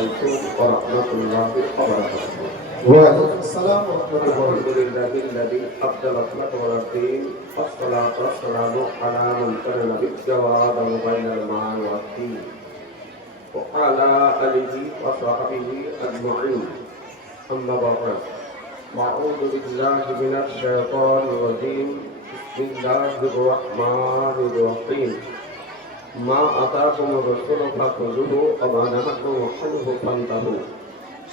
عليكم ورحمة الله وبركاته. وعليكم السلام ورحمة الله. الحمد لله الذي أبدل الصلاة والدين والصلاة والسلام على من كان بالجواد بين الماء والدين وعلى آله وصحبه أجمعين. أما بعد أعوذ بالله من الشيطان الرجيم. بسم الله الرحمن الرحيم. ما أتاكم الرسول فخذوه وما نهاكم عنه فانتهوا.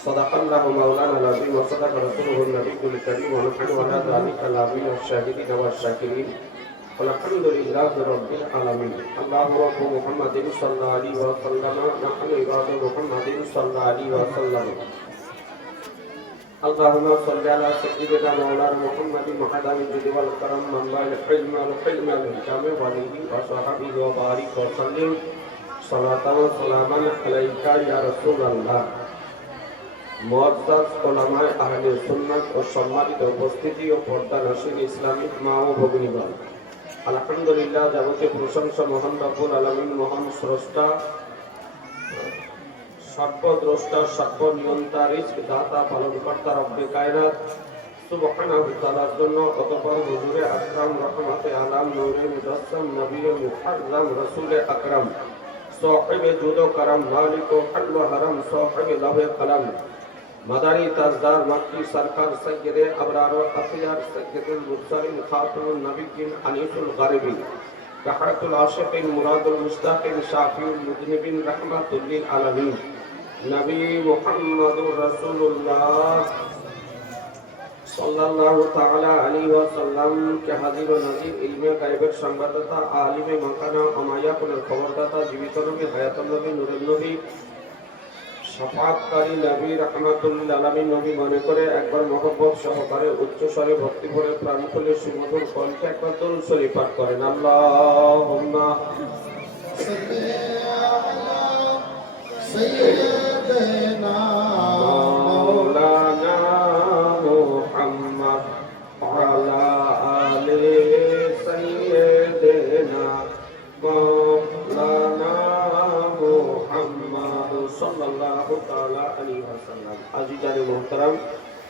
صدق الله مولانا العظيم وصدق رسوله النبي الكريم ونحن على ذلك من الشاهدين والشاكرين والحمد لله رب العالمين. الله رب محمد صلى الله عليه وسلم نحن عباد محمد صلى الله عليه وسلم. اللهم صل على سيدنا مولانا محمد محمد الجود والكرم من لا الحلم والحلم الجامع عليه وصحبه وبارك وسلم صلاة وسلاما عليك يا رسول الله. মুআজ্জাজ উলামায়ে আহলে সুন্নাত ও সম্মানিত উপস্থিতি ও পর্দানশীল ইসলামিক মা ও ভগ্নীগণ, আলহামদুলিল্লাহ, যাবতীয় প্রশংসা মহান রব্বুল আলামিন, মহান স্রষ্টা, সর্বদ্রষ্টা, সর্বনিয়ন্তা, রিজক দাতা, পালনকর্তা রব্বে কায়নাত সুবহানাহু ওয়া তাআলার জন্য অতঃপর হুজুরে আকরাম রহমতে আলাম নূরে মুজাসসাম নবীয়ে মুআজ্জাম রাসূলে আকরাম সাহিবে জুদ ও করম মালিক ও হল ও হারাম সাহিবে লওহে কলম মাদানী তাজদার মক্কি সরকার সৈয়দে আবরার ও আখিয়ার সৈয়দুল মুরসালিন খাতুমুন নবিয়্যিন আনিসুল গারিবিন রাহমাতুল আশিকিন মুরাদুল মুস্তাকিন শাফিউল মুযনিবিন রাহমাতুল লিল আলামিন নবী মুহাম্মদুর রাসূলুল্লাহ সাল্লাল্লাহু তাআলা আলাইহি ওয়াসাল্লাম কে হাজির ও নাজির, ইলমে গায়বের সংবাদদাতা, আলিমে মাকানা আমায়াতুল খবরদাতা, জীবিত নবী, হায়াতুন নবী, নূরুন নবী, শাফাআতকারী নবী, রাহমাতুল লিল আলামিন নবী মনে করে একবার মহব্বত সহকারে উচ্চ স্বরে ভক্তি ভরে প্রাণ খুলে সুমধুর কণ্ঠে একবার দরুদ শরীফ পাঠ করেন। আল্লাহুম্মা সাল্লি আলা সাইয়্যিদিনা মাওলানা মুহাম্মদ ওয়া আলি সাইয়্যিদিনা মাওলানা মুহাম্মদ সাল্লাল্লাহু তাআলা আলাইহি ওয়াসাল্লাম। আজিজানে মুহতারাম,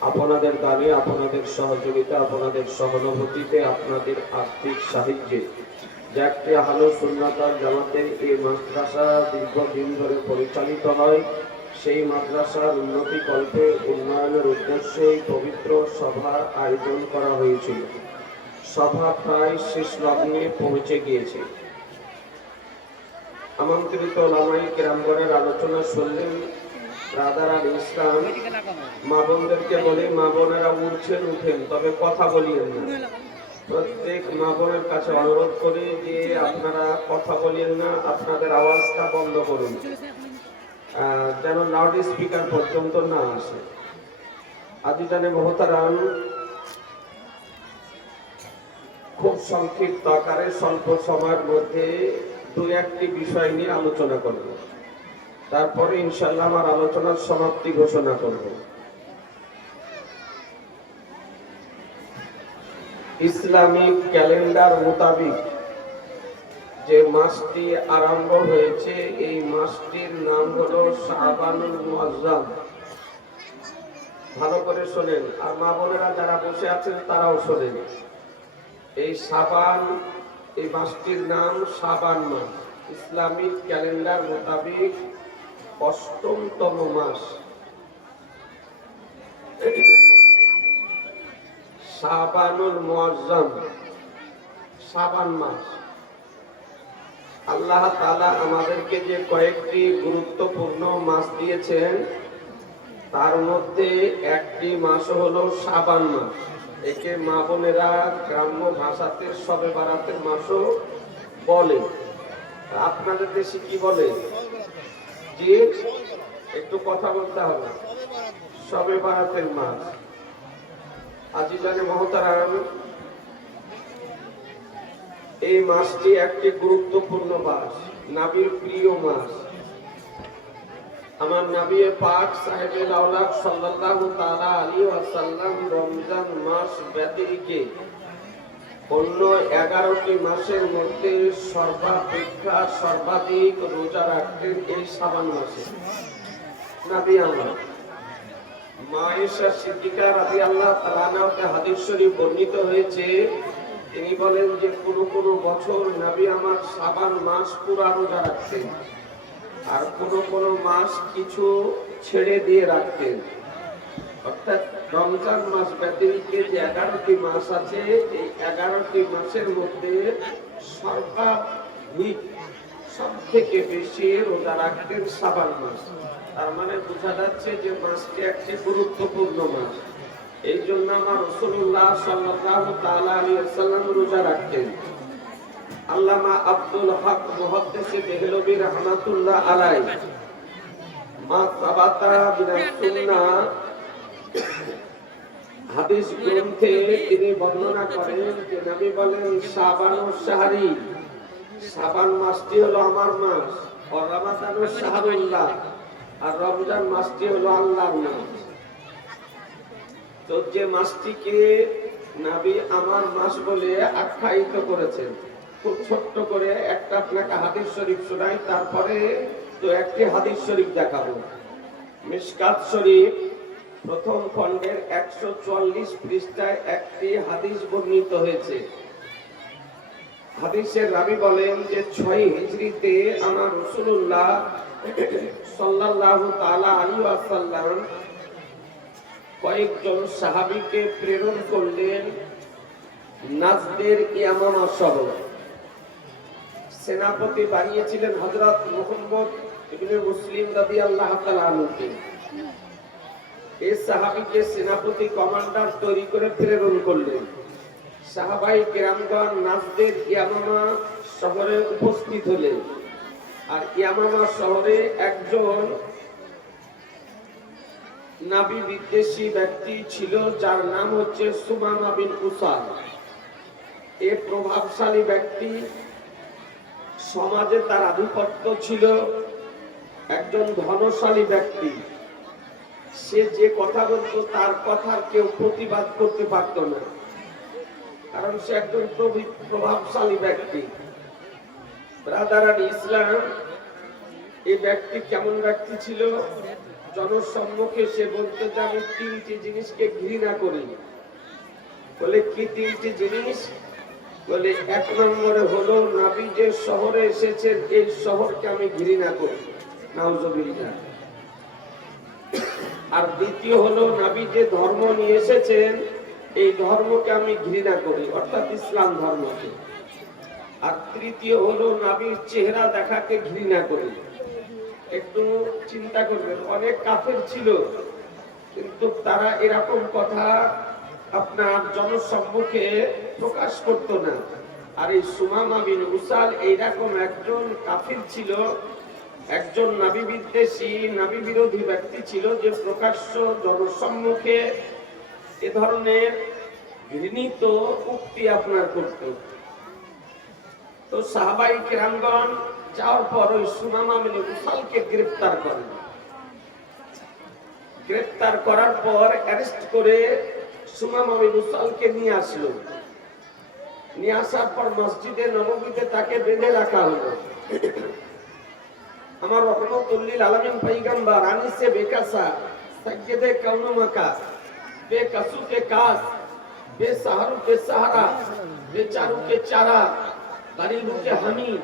আপনাদের দানে, আপনাদের সহযোগিতা, আপনাদের সহানুভূতিতে, আপনাদের আর্থিক সাহায্যে যাকে আহলে সুন্নাত ওয়াল জামাতের এই মাদ্রাসা দীর্ঘদিন ধরে পরিচালিত হয়, সেই মাদ্রাসার উন্নতি কল্পে উন্নয়নের উদ্দেশ্যে পবিত্র সভার আয়োজন করা হয়েছিল। সভা প্রায় শেষ লগ্নে পৌঁছে গিয়েছে। আমন্ত্রিত ওলামায়ে কেরামগণের আলোচনা শুনলেন ব্রাদার আল ইসলাম। মা বোনদেরকে বলে, মা বোনেরা উঠছেন উঠেন, তবে কথা বলিয়েন না। প্রত্যেক মা বোনের কাছে অনুরোধ করি যে আপনারা কথা বলিয়েন না, আপনাদের আওয়াজটা বন্ধ করুন, যেন লাউড স্পিকার পর্যন্ত না আসে। আজিজানে মুহতারাম, খুব সংক্ষিপ্ত আকারে স্বল্প সময়ের মধ্যে দুই একটি বিষয় নিয়ে আলোচনা করব, তারপরে ইনশাআল্লাহ আমার আলোচনার সমাপ্তি ঘোষণা করব। ইসলামিক ক্যালেন্ডার মোতাবেক যে মাসটি আরম্ভ হয়েছে, এই মাসটির নাম হলো শাবানুল মুআজ্জাম। ভালো করে শোনেন, আর মা বোনেরা যারা বসে আছেন তারাও শোনেন। এই শাবান, এই মাসটির নাম শাবান মাস। ইসলামিক ক্যালেন্ডার মোতাবেক অষ্টমতম মাস শাবানুল মুআজ্জাম, শাবান মাস। আল্লাহ তাআলা আমাদেরকে যে কয়েকটি গুরুত্বপূর্ণ মাস দিয়েছেন, তার মধ্যে একটি মাস হলো শাবান মাস। একে মা বোনেরা গ্রাম্য ভাষাতে শবে বারাতের মাসও বলে। আপনাদের দেশে কি বলে? জি, একটু কথা বলতে হবে। শবে বারাতের মাস। আজিজানে মুহতারাম, এই মাসটি একটি গুরুত্বপূর্ণ মাস, নবীর প্রিয় মাস। আমার নবী পাক সাহেবে লাউলাক সাল্লাল্লাহু তাআলা আলাইহি ওয়াসাল্লাম রমজান মাস ব্যতিরেকে অন্য 11টি মাসের মধ্যে সর্বাপেক্ষা সর্বাধিক রোজা রাখতেন এই শাবান মাসে। নবী আমার মা আয়েশা সিদ্দিকা রাদিয়াল্লাহু তাআলা আনহাতে হাদিস শরীফ বর্ণিত হয়েছে, তিনি বলেন যে কোন বছর নবী আমার শাবান মাস পুরা রোজা রাখতেন, আর কোন মাস কিছু ছেড়ে দিয়ে রাখতেন। অর্থাৎ রমজান মাস ব্যতিরিক্ত যে 11টি মাস আছে, এই 11টি মাসের মধ্যে সর্বাধিক সব থেকে বেশি রোজা রাখতেন শাবান মাস। তার মানে বোঝা যাচ্ছে যে মাসটি একটি গুরুত্বপূর্ণ মাস। এই জন্য আমার রাসূলুল্লাহ সাল্লাল্লাহু তাআলা আলাইহি ওয়াসাল্লাম রোজা রাখতেন। আল্লামা আব্দুল হক মুহাদ্দিস দেহলভী রাহমাতুল্লাহ আলাইহি মা সাবাতা বিনাস সুন্নাহ হাদিস গ্রন্থে তিনি বর্ণনা করেন যে নবী বলেন শাবান ও শাহরি, শাবান মাসটি হলো আমার মাস, আর রমাদান ও শাহরুল্লাহ, আর রমজান মাসটি হলো আল্লাহর মাস। তো যে মাসটিকে নবী আমার মাস বলে আখ্যায়িত করেছেন, খুব ছোট্ট করে একটা আপনাকে হাদিস শরীফ শোনাই, তারপরে তো একটি হাদিস শরীফ দেখাবো। মিশকাত শরীফ প্রথম খণ্ডের 144 পৃষ্ঠায় একটি হাদিস বর্ণিত হয়েছে। হাদিসের রাবী বলেন যে 6 হিজরিতে আমার রাসূলুল্লাহ সাল্লাল্লাহু তাআলা আলাইহি ওয়াসাল্লাম কয়েকজন সাহাবীকে প্রেরণ করলেন নাজদের ইয়ামামা শহর। সেনাপতি বানিয়েছিলেন হযরত মুহাম্মদ ইবনে মুসলিম রাদিয়াল্লাহু তাআলা আনহুকে। এই সাহাবীকে সেনাপতি কমান্ডার তৈরি করে প্রেরণ করলেন। সাহাবাই কিরামগণ নাজদের ইয়ামামা শহরে উপস্থিত হলেন, আর ইয়ামামা শহরে একজন নবী বিদ্বেষী ব্যক্তি ছিল, যার নাম হচ্ছে সুমামা বিন উসাল। এই প্রভাবশালী ব্যক্তি, সমাজে তার আধিপত্য ছিল, একজন ধনশালী ব্যক্তি। সে যে কথা বলতো তার কথার কেউ প্রতিবাদ করতে পারত না, কারণ সে একজন প্রভাবশালী ব্যক্তি। ব্রাদারান ইসলাম, এই ব্যক্তি কেমন ব্যক্তি ছিল? জনসম্মুখে সে বলতে যে আমি 3টি জিনিসকে ঘৃণা করি। বলে কি 3টি জিনিস? বলে 1 নম্বরে হলো নবী যে শহরে এসেছেন এই শহরকে আমি ঘৃণা করি, নাউজুবিল্লাহ। আর দ্বিতীয় হলো নবী যে ধর্ম নিয়ে এসেছেন এই ধর্মকে আমি ঘৃণা করি, অর্থাৎ ইসলাম ধর্মকে। আর তৃতীয় হলো নবীর চেহারা দেখাকে ঘৃণা করি। একটু চিন্তা করবেন, অনেক কাফের ছিল, কিন্তু তারা এরকম কথা আপনার জনসম্মুখে প্রকাশ করত না। আর এই সুমামা বিন উসাল এইরকম একজন কাফির ছিল, একজন নবী বিদ্বেষী, নবী বিরোধী ব্যক্তি ছিল, যে প্রকাশ্য জনসম্মুখে এ ধরনের ঘৃণিত উক্তি আপনার করত। তো সাহাবাই কিরামগণ যাওয়ার পর ওই সুমামা বিন উসালকে গ্রেফতার করেন। গ্রেফতার করার পর অ্যারেস্ট করে সুমামা বিন উসালকে নিয়ে আসলো। নিয়ে আসার পর মসজিদে নববীতে তাকে বেঁধে রাখা হলো। আমার রহমতুল্লিল আলামিন পয়গম্বর আনিসে বেকাসা সাইয়্যিদে কাউনু মাকা বেকাসু কে কাস বেসাহারু কে সাহারা বেচারু কে চারা গরিবু কে হামিদ,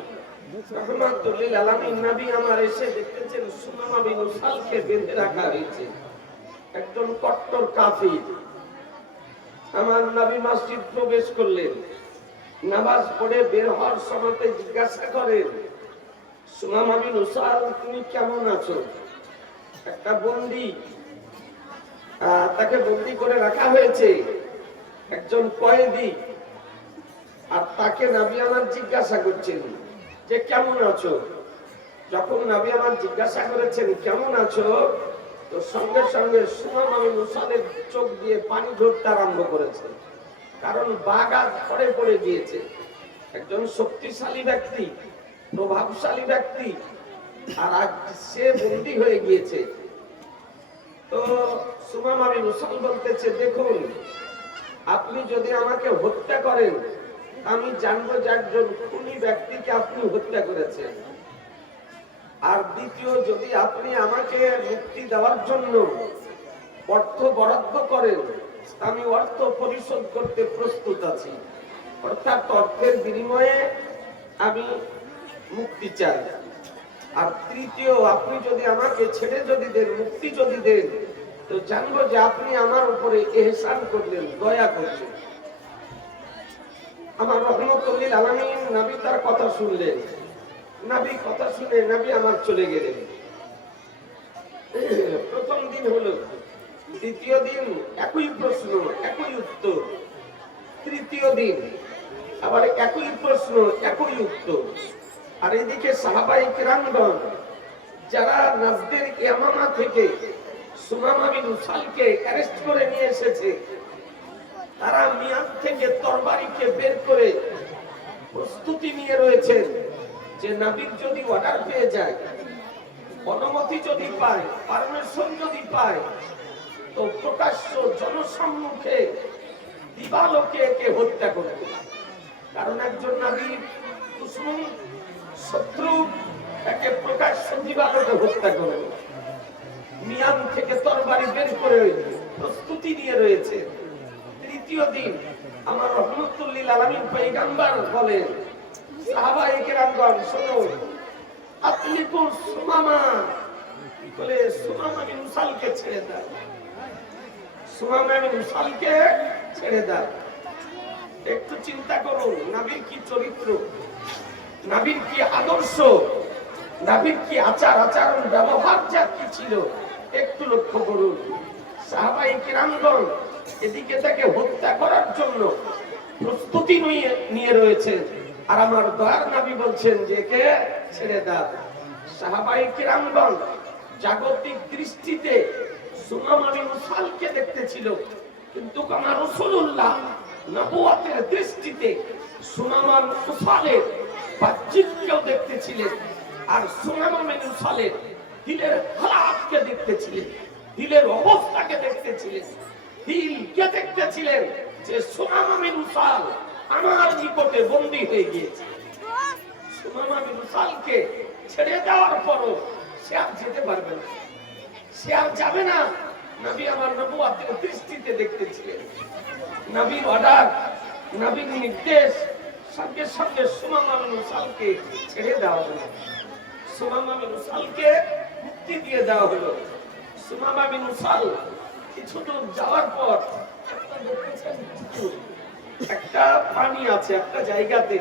রহমতুল্লিল আলামিন নবী আমার এসে দেখতেছেন সুমামা বিন উসালকে বেঁধে রাখা হয়েছে, একজন কট্টর কাফির। আমার নবী মসজিদ প্রবেশ করলেন, নামাজ পড়ে বের হওয়ার সময় জিজ্ঞাসা করেন, সুমামা বিন উসাল তুমি কেমন আছো? একটা বন্দী, তাকে বন্দী করে রাখা হয়েছে, একজন কয়েদি, আর তাকে নবী আমার জিজ্ঞাসা করছেন যে কেমন আছো। যখন নবী আমার জিজ্ঞাসা করেছেন কেমন আছো, তো সঙ্গে সঙ্গে সুমামা বিন উসালের চোখ দিয়ে পানি ঝরতে আরম্ভ করেছে, কারণ বাগাত পড়ে পড়ে গিয়েছে। একজন শক্তিশালী ব্যক্তি, প্রভাবশালী ব্যক্তি, আর আজ সে বন্দী হয়ে গিয়েছে। তো সুমামা বিন উসাল বলতেছে, দেখুন আপনি যদি আমাকে হত্যা করেন আমি জানবো যে একজন খুনি ব্যক্তিকে আপনি হত্যা করেছেন। আর দ্বিতীয়, যদি আপনি আমাকে মুক্তি দেওয়ার জন্য অর্থ বরাদ্দ করেন, আমি অর্থ পরিশোধ করতে প্রস্তুত আছি। অর্থাৎ অর্থের বিনিময়ে আমি মুক্তি চাই। আর তৃতীয়, আপনি যদি আমাকে ছেড়ে যদি দেন, মুক্তি যদি দেন, তো জানবো যে আপনি আমার উপরে ইহসান করলেন, দয়া করলেন। আমার রহমতুল লিল আলামিন নবী তার কথা শুনলেন। নবী কথা শুনে নবী আমার চলে গেলেন। প্রথম দিন হলো, দ্বিতীয় দিন একই প্রশ্ন, একই উত্তর। তৃতীয় দিন আবার একই প্রশ্ন, একই উত্তর। আর এদিকে সাহাবায়ে কিরামগণ যারা নাজদের ইয়ামামা থেকে সুমামা বিন উসালকে অ্যারেস্ট করে নিয়ে এসেছে, তারা মিয়াদ থেকে তরবারিকে বের করে প্রস্তুতি নিয়ে রয়েছেন যে নবীর যদি অর্ডার পেয়ে যায়, অনুমতি যদি পায়, পারমিশন যদি পায়, তো প্রকাশ্য জনসম্মুখে দিবালোকে একে হত্যা করবে। কারণ একজন নবীর দুশমন, শত্রু, একে প্রকাশ্য দিবালোকে হত্যা করবে। মিয়ান থেকে তরবারি বের করে প্রস্তুতি নিয়ে রয়েছে। তৃতীয় দিন আমার রহমতুল লিল আলামিন পয়গম্বর বলেন, সাহাবায়ে কিরামগণ শোনো, আতলিকু সুমামা, বলে সুমামা বিন উসালকে ছেড়ে দাও, সুমামা বিন উসালকে ছেড়ে দাও। একটু চিন্তা করুন, নবীর কি চরিত্র, নবীর কি আদর্শ, নবীর কি আচার আচরণ, ব্যবহার যা কি ছিল, একটু লক্ষ্য করুন। সাহাবায়ে কিরামগণ এদিকে তাকে হত্যা করার জন্য প্রস্তুতি নিয়ে রয়েছে, আর আমার দয়ার নবী বলছেন যে কে ছেড়ে দাও। সাহাবায়ে কিরামগণ জাগতিক দৃষ্টিতে সুমামা বিন উসালকে দেখতেছিল, কিন্তু আমার রাসূলুল্লাহ নবুয়তের দৃষ্টিতে সুমামা বিন উসালের বাহ্যিককেও দেখতেছিলেন, আর সুমামা বিন উসালের দিলের হালাতকে দেখতেছিলেন, দিলের অবস্থাকে দেখতেছিলেন। দিলকে দেখতেছিলেন যে সুমামা বিন উসাল আমার নিকটে বন্দী হয়ে গিয়েছে। সুমামা বিন উসালকে ছেড়ে দেওয়ার পরও সে আর যেতে পারবে না, সে আর যাবে না। নবী আমার নবুয়তের দৃষ্টিতে দেখতেছিলেন। নবীর অর্ডার, নবীর নির্দেশ, সঙ্গে সঙ্গে সুমামা বিন উসালকে ছেড়ে দেওয়া হলো। সুমামা বিন উসালকে মুক্তি দিয়ে দেওয়া হলো। সুমামা বিন উসাল কিছু দূর যাওয়ার পর একটা পানি আছে একটা জায়গাতে,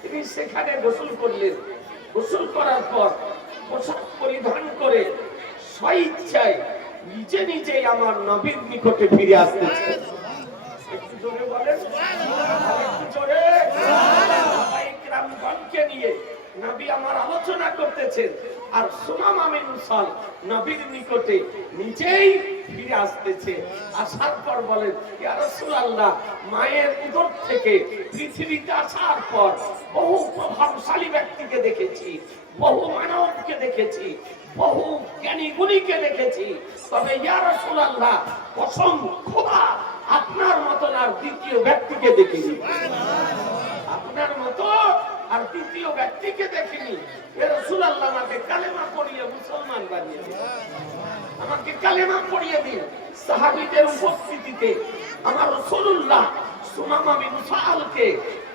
তিনি সেখানে গোসল করলেন। গোসল করার পর পোশাক পরিধান করে স্বইচ্ছায় নিজে নিজেই আমার নবীর নিকটে ফিরে আসতেছে। একটু জোরে বলেন, একটু জোরে। সাহাবায়ে কিরামগণকে নিয়ে নবী আমার আলোচনা করতেছেন, আর সুমামা বিন উসাল নবীর নিকটে নিজেই ফিরে আসতেছে। আসার পর বলেন, ইয়া রাসূলুল্লাহ, মায়ের উদর থেকে পৃথিবীতে আসার পর বহু প্রভাবশালী ব্যক্তিকে দেখেছি, বহু মানবকে দেখেছি, বহু জ্ঞানী গুণীকে দেখেছি, তবে ইয়া রাসূলুল্লাহ, কসম খোদা, আপনার মতন আর দ্বিতীয় ব্যক্তিকে দেখিনি, আপনার মতো আর তৃতীয় ব্যক্তিকে দেখিনি। ইয়া রাসূলুল্লাহ, আমাকে কালেমা পড়িয়ে মুসলমান বানিয়ে দিন, আমাকে কালেমা পড়িয়ে দিন। সাহাবীদের উপস্থিতিতে আমার রাসূলুল্লাহ সুমামা বিন উসালকে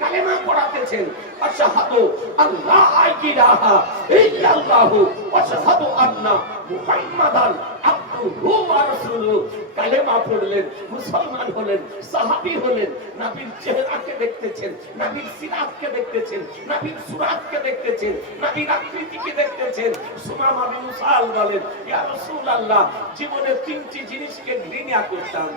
কালেমা পড়াতেছেন। আশহাদু আল্লা ইলাহা ইল্লাল্লাহু ওয়া আশহাদু আন্না মুহাম্মাদান আবদুহু ওয়া রাসূলুহু। কালেমা পড়লেন, মুসলমান হলেন, সাহাবী হলেন। নবীর চেহারাকে দেখতেছেন, নবীর সিরাতকে দেখতেছেন, নবীর সুরাতকে দেখতেছেন, নবীর আকৃতিকে দেখতেছেন। সুমামা বিন উসাল বলেন, ইয়া রাসূলুল্লাহ, জীবনে তিনটি জিনিসকে ঘৃণা করতাম।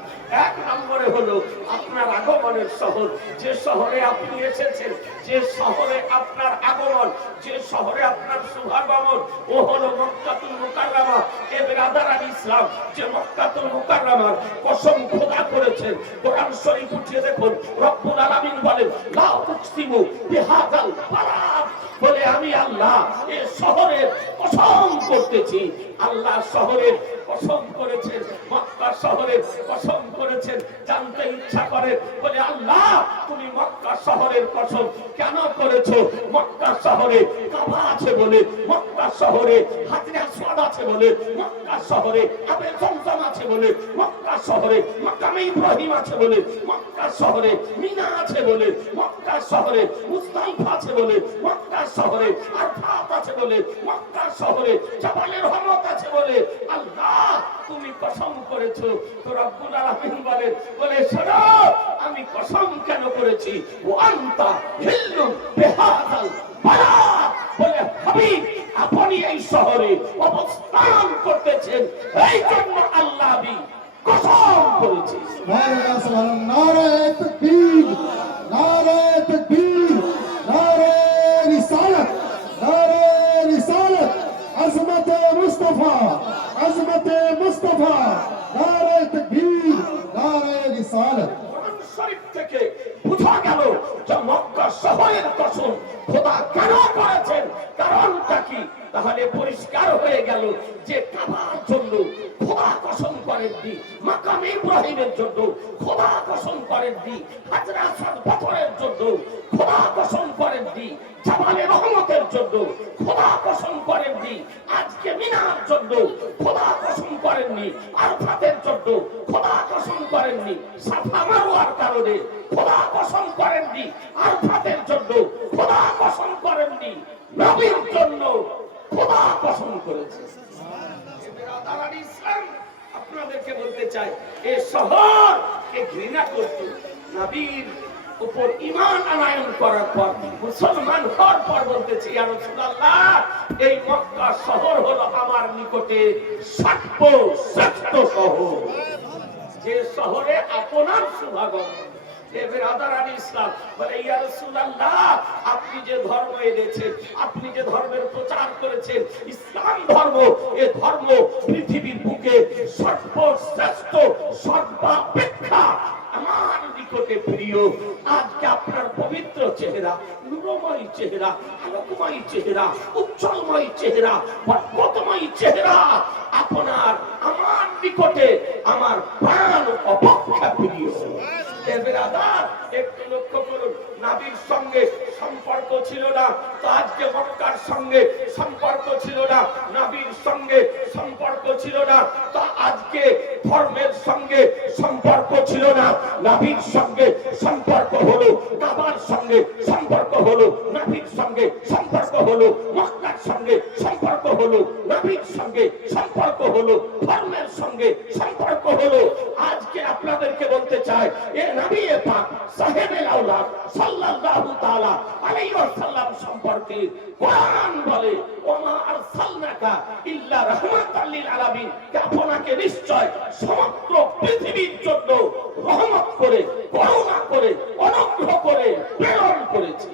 এক নম্বরে হলো আপনার আগমনের শহর, যে শহরে আপনি এসেছেন, যে শহরে আপনার আগমন, যে শহরে আপনার শুভাগমন, ও হলো মক্কাতুল মুকাররমা। এ বেরাদারান ইসলাম, যে মক্কাতুল মুকাররমার কসম খোদা করেছেন। কোরআন শরীফ উঠিয়ে দেখুন, রব্বুল আলামিন বলেন, লা উকসিমু বিহাযাল বালাদ, বলে আমি আল্লাহ এ শহরের কসম করতেছি। আল্লাহ শহরের কসম করেছেন, মক্কা শহরে কসম করেছেন। জানতে ইচ্ছা করে, বলে আল্লাহ তুমি মক্কা শহরের কসম কেন করেছো? মক্কা শহরে কাবা আছে বলে, মক্কা শহরে হাজরে আসওয়াদ আছে বলে, মক্কা শহরে আবে জমজম আছে বলে, মক্কা শহরে মাকামে ইব্রাহিম আছে বলে, মক্কা শহরে মিনা আছে বলে, মক্কা শহরে মুজদালিফা আছে বলে, মক্কা শহরে আরাফাত আছে বলে, মক্কা শহরে জাবালে রহমত আছে বলে। আল্লাহ তুমি কসম করেছো। তো রব্বুল আলামিন বলে শোনো আমি কসম কেন করেছি। ও আনতা হিল্লু বিহাযাল বালাদ, বলে হাবিব আপনি এই শহরে অবস্থান করতেছেন, এই জন্য আল্লাহ আমি কসম করেছি। নারে তাকবীর, নারে তাকবীর, নারে রিসালাত, নারে রিসালাত, আজমতে মুস্তাফা, আজমতে মুস্তাফা, নারে তাকবীর, নারে রিসালাত। কোরআন শরীফ থেকে বোঝা গেল যে মক্কা শহরের কসম খোদা কেন করেছেন, কারণটা কি? তাহলে পরিষ্কার হয়ে গেল যে কাবার জন্য খোদা কসম করেননি, মাকামে ইব্রাহিমের জন্য খোদা কসম করেননি, হাজরে আসওয়াদ পাথরের জন্য খোদা কসম করেননি, জাবালে রহমতের জন্য খোদা কসম করেননি, আজকে মিনার জন্য খোদা কসম করেননি, আরাফাতের জন্য খোদা কসম করেননি, সাফা মারওয়ার কারণে খোদা কসম করেননি, আরাফাতের জন্য খোদা কসম করেননি, নবীর জন্য খোদা কসম করেছে। ইসলাম আপনাদেরকে বলতে চাই, এই শহরকে ঘৃণা করত, নবীর উপর ঈমান আনয়ন করার পর, মুসলমান হওয়ার পর বলতেছে ইয়া রাসূলুল্লাহ এই মক্কা শহর হলো আমার নিকটে সর্বশ্রেষ্ঠ শহর, যে শহরে আপনার শুভাগমন। ইসলাম বলে ইয়া রাসূলুল্লাহ আপনি যে ধর্ম এনেছেন, আপনি যে ধর্মের প্রচার করেছেন, ইসলাম ধর্ম, এ ধর্ম পৃথিবীর বুকে সর্বশ্রেষ্ঠ, সর্বাপেক্ষা আমার নিকটে প্রিয়। আজকে আপনার পবিত্র চেহারা, নূরময় চেহারা, আলোকময় চেহারা, উজ্জ্বলময় চেহারা, বরকতময় চেহারা আপনার আমার নিকটে আমার প্রাণ অপেক্ষা প্রিয়। একটু লক্ষ্য করুন, নবীর সঙ্গে সম্পর্ক ছিল না, তো আজকে মক্কার সঙ্গে সম্পর্ক ছিল না, নবীর সঙ্গে সম্পর্ক ছিল না, তো আজকে ধর্মের সঙ্গে সম্পর্ক ছিল না, নবীর সঙ্গে সম্পর্ক হলো, কাবার সঙ্গে সম্পর্ক হলো, নবীর সঙ্গে সম্পর্ক হলো, মক্কার সঙ্গে সম্পর্ক হলো, নবীর সঙ্গে সম্পর্ক হলো, ধর্মের সঙ্গে সম্পর্ক হলো। আজকে আপনাদেরকে বলতে চাই, এ নবী পাক সাহেবে আওলাদ সাল্লাল্লাহু তাআলা আলাইহি ওয়াসাল্লাম সম্পর্কে কোরআন বলে ওমা আরসালনাকা ইল্লা রাহমাতাল লিল আলামিন, আপনাকে নিশ্চয় সমগ্র পৃথিবীর জন্য রহমত করে, করুণা করে, অনুগ্রহ করে প্রেরণ করেছি।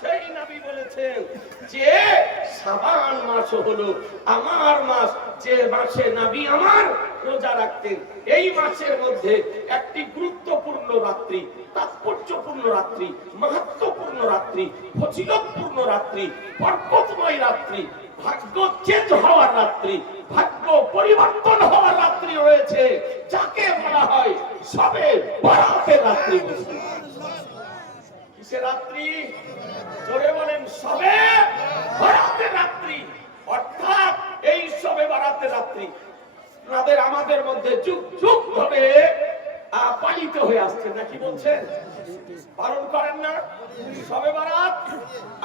সেই নবী বলেছেন যে শাবান মাস হলো আমার মাস, যে মাসে নবী আমার রোজা রাখতেন। এই মাসের মধ্যে একটি গুরুত্বপূর্ণ রাত্রি, তাৎপর্যপূর্ণ রাত্রি, মাহাত্ম্যপূর্ণ রাত্রি, ফজিলতপূর্ণ রাত্রি, বরকতময় রাত্রি, ভাগ্য চেঞ্জ হওয়ার রাত্রি, ভাগ্য পরিবর্তন হওয়ার রাত্রি রয়েছে, যাকে বলা হয় শবে বরাতের রাত্রি। কিসের রাত্রি? জোরে বলেন, শবে বরাতের রাত্রি। অর্থাৎ এই শবে বরাতের রাত্রি আমাদের মধ্যে যুগ যুগ ধরে পালিত হয়ে আসছে, নাকি বলছেন? পালন করেন না? শবে বরাত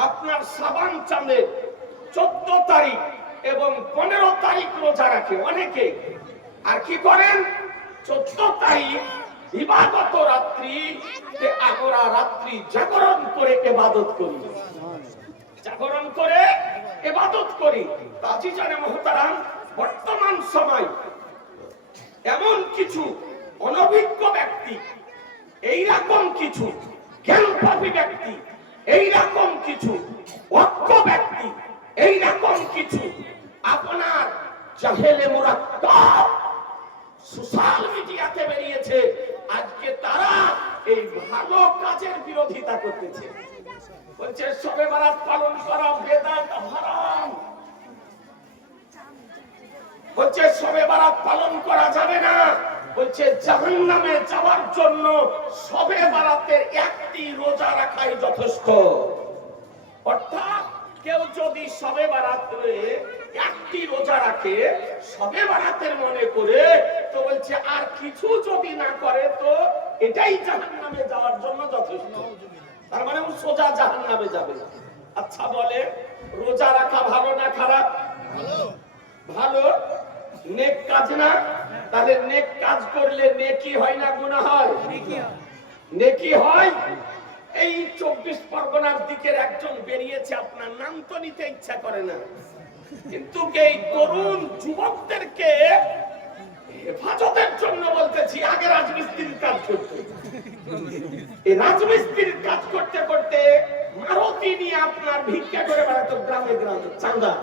আপনার শাবান চাঁদে 14 তারিখ এবং 15 তারিখ রোজা রাখে অনেকে। আর কি করেন? 14 তারিখ ইবাদত রাত্রি, আমরা রাত্রি জাগরণ করে ইবাদত করি, জাগরণ করে ইবাদত করি। আজিজানে মুহতারাম, বর্তমান সময় এমন কিছু অনভিজ্ঞ ব্যক্তি, এইরকম কিছু জ্ঞানপাপী ব্যক্তি, এইরকম কিছু অজ্ঞ ব্যক্তি, এইরকম কিছু আপনার জাহেলে মুরাক্কাব সোশ্যাল মিডিয়াতে বেরিয়েছে। আজকে তারা এই ভালো কাজের বিরোধিতা করতেছে, বলছে শবে বরাত পালন করা বেদাত হারাম। পালন করা যাবে না। বলছে জাহান্নামে যাওয়ার জন্য শবে বারাতের একটি রোজা রাখাই যথেষ্ট। অর্থাৎ কেউ যদি শবে বারাতে একটি রোজা রাখে শবে বারাতের মনে করে, তো বলছে আর কিছু যদি না করে তো এটাই জাহান্নামে যাওয়ার জন্য যথেষ্ট। তার মানে ও সোজা জাহান্নামে যাবে। আচ্ছা বলে, রোজা রাখা ভালো না খারাপ? ভালো, নেক কাজ না? তাহলে নেক কাজ করলে নেকি হয় না গুনাহ হয়? নেকি হয়। এই 24 পরগনার দিকের একজন বেরিয়েছে, আপনার নাম তো নিতে ইচ্ছা করে না, কিন্তু এই তরুণ যুবকদেরকে হেফাজতের জন্য বলতেছি, আগে রাজমিস্ত্রির কাজ করতে। এই রাজমিস্ত্রির কাজ করতে করতে মারুতি নিয়ে আপনার ভিক্ষা করে বেড়াতো গ্রামে গ্রামে চাঁদা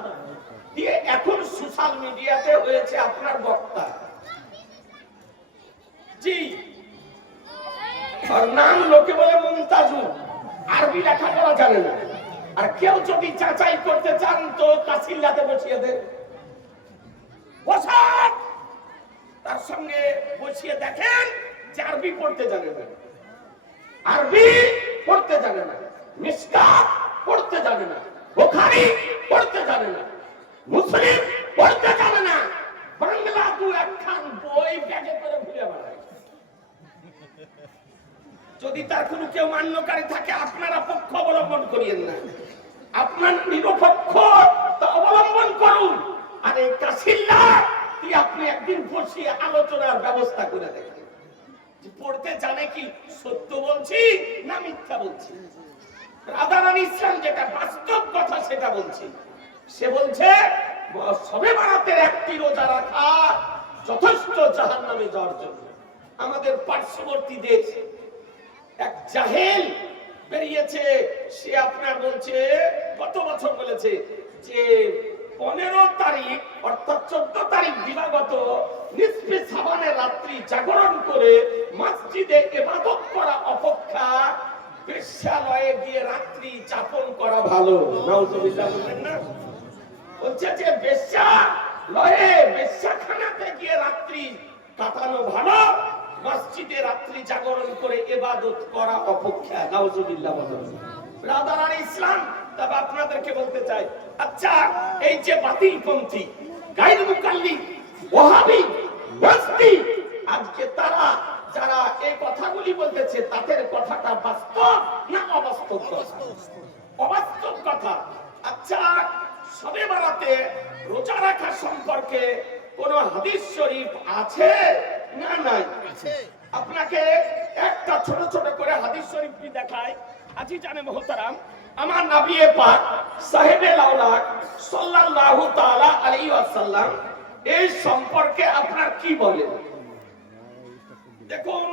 দিয়ে, এখন সোশ্যাল মিডিয়াতে হয়েছে আপনার বক্তা। জি, আর নাম লোকে বলে মুমতাজুল, আরবি লেখাপড়া জানে না। আর কেউ যদি যাচাই করতে চান তো কাসিল্লাতে বসিয়ে দেন, বসান, তার সঙ্গে বসিয়ে দেখেন যে আরবি পড়তে জানে না, আরবি পড়তে জানে না, মিশকাত পড়তে জানে না, বুখারী পড়তে জানে না, মুসলিম পড়তে জানে না, বাংলা দু একখান বই ব্যাগে করে ঘুরে বেড়ায়। যদি তার কোনো কেউ মান্যকারী থাকে আপনারা পক্ষ অবলম্বন করিয়েন না, আপনার নিরপেক্ষ অবলম্বন করুন। আর এই কাসিল্লা আপনি একদিন বসিয়ে আলোচনার ব্যবস্থা করে দেখেন যে পড়তে জানে কি সত্য বলছি না মিথ্যা বলছি। রাধারানী ইসলাম যেটা বাস্তব কথা সেটা বলছি। সে বলছে শবে বারাতের একটি রোজা রাখা যথেষ্ট জাহান্নামে যাওয়ার জন্য। আমাদের পার্শ্ববর্তী দেশ এক জাহেল বেরিয়েছে, সে আপনার বলছে কত বছর বলেছে যে 15 তারিখ অর্থাৎ 14 তারিখ দিবাগত নিসফে শাবানের রাত্রি জাগরণ করে মসজিদে ইবাদত করা অপেক্ষা বেশ্যালয়ে গিয়ে রাত্রি যাপন করা ভালো। নাউজুবিল্লাহ বলবেন না? বলছে যে বেশ্যালয়ে বেশ্যাখানাতে গিয়ে রাত্রি কাটানো ভালো মসজিদে রাত্রি জাগরণ করে ইবাদত করা অপেক্ষা। নাউজুবিল্লাহ বলবেন। রাধারানী ইসলাম তবে আপনাদেরকে বলতে চাই, আচ্ছা এই যে বাতিলপন্থী গায়র মুকাল্লিদ ওয়াহাবি বস্তি, আজকে তারা যারা এই কথাগুলি বলতেছে তাদের কথাটা বাস্তব না অবাস্তব কথা? অবাস্তব কথা। আচ্ছা শবে বারাতে রোজা রাখা সম্পর্কে কোন হাদিস শরীফ আছে না নাই? আপনাকে একটা ছোট ছোট করে হাদিস শরীফটি দেখায়। আজি জানে মোহতারাম, আমার নবী পাক সাহেবে লাউলাক সাল্লাল্লাহু তাআলা আলাইহি ওয়াসাল্লাম এই সম্পর্কে আপনার কি বলেন? দেখুন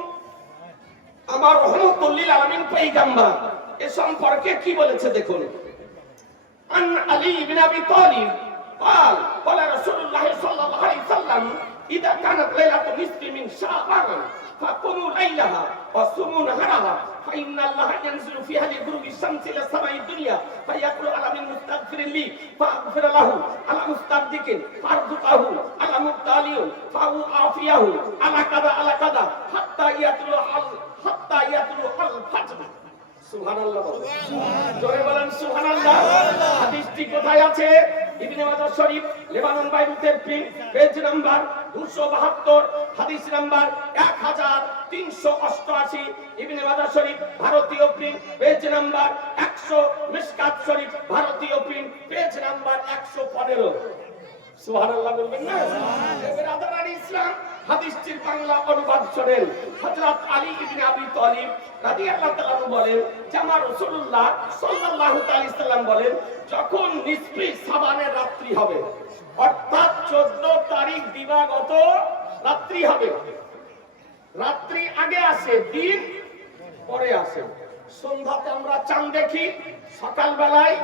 আমার রহমতুল লিল আলামিন পয়গম্বর এই সম্পর্কে কি বলেছে দেখুন। আন আলী ইবনে আবি তালিব قال قال رسول الله صلى الله عليه وسلم اذا كانت ليله النصف من شعبان فقوموا ليلها وصوموا نهارها فإن الله ينزل فيها لغروب الشمس إلى السماء الدنيا فيقول على من مستغفر لي فأغفر له على مستبدك فأرزقه على مبتلي فأعافيه على كذا حتى يطلع الفجر। সুবহানাল্লাহ জোরে বলেন সুবহানাল্লাহ। হাদিসটি কোথায় আছে? ইবনে মাজাহ শরীফ লেবানন বাইরুতের প্রিন্ট পেজ নাম্বার 272, হাদিস নাম্বার 1388। ইবনে মাজাহ শরীফ ভারতীয় প্রিন্ট পেজ নাম্বার 100, মিশকাত শরীফ ভারতীয় প্রিন্ট পেজ নাম্বার 115। সুবহানাল্লাহ বলবেন না? এবার রাধারানী ইসলাম হাদিসটির বাংলা অনুবাদ করেন। হযরত আলী ইবনে আবি তালিব রাদিয়াল্লাহু তাআলা বলেন যে আমার রাসূলুল্লাহ সাল্লাল্লাহু আলাইহি সাল্লাম বলেন, যখন নিসফে শাবানের রাত্রি হবে অর্থাৎ 14 তারিখ দিবাগত রাত্রি হবে, রাত্রি আগে আসে দিন পরে আসে। সন্ধ্যাতে আমরা চাঁদ দেখি, সকাল বেলায়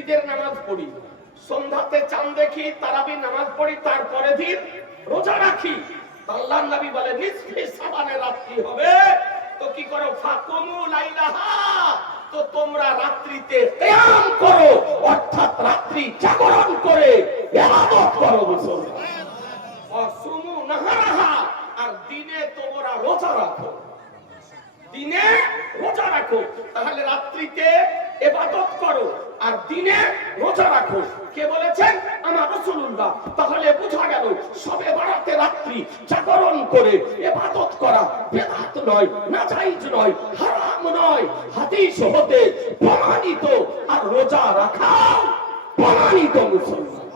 ঈদের নামাজ পড়ি, সন্ধ্যাতে চাঁদ দেখি, তারাবি নামাজ পড়ি, তারপরে দিন রোজা রাখি। আল্লাহর নবী বলে নিসফে শাবানের রাত্রি হবে তো কি করো? ফাকুমু লাইলাহা, তো তোমরা রাত্রিতে কিয়াম করো অর্থাৎ রাত্রি জাগরণ করে ইবাদত করো। মুসলমান রোজা রাখো, দিনে রোজা রাখো। তাহলে রাত্রিতে ইবাদত করো আর দিনে রোজা রাখো। কে বলেছেন? আমার রাসূলুল্লাহ। তাহলে বোঝা গেল শবে বরাতে রাত্রি জাগরণ করে ইবাদত করা বিদআত নয়, নাজায়েজ নয়, হারাম নয়, হাদিস হতে প্রমাণিত। আর রোজা রাখা প্রমাণিত। মুসলমান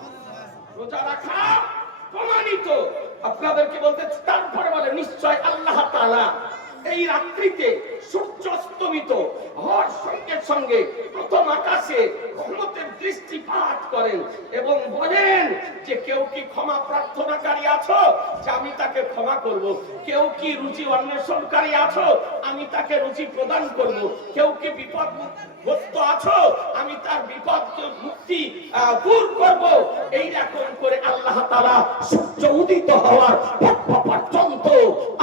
রোজা রাখা প্রমাণিত। আপনাদেরকে বলতে, তারপরে বলে নিশ্চয় আল্লাহ তাআলা এই রাত্রিতে সূর্য অস্তমিত হওয়ার সঙ্গে সঙ্গে প্রথম আকাশে রহমতের দৃষ্টিপাত করেন এবং বলেন যে কেউ কি ক্ষমা প্রার্থনাকারী আছো, যে আমি তাকে ক্ষমা করব। কেউ কি রুচি অন্বেষণকারী আছো, আমি তাকে রুচি প্রদান করব। কেউ কি বিপদগ্রস্ত আছো, আমি তার বিপদ মুক্তি দূর করব। এইরকম করে আল্লাহ তাআলা সূর্য উদিত হওয়ার পর্যন্ত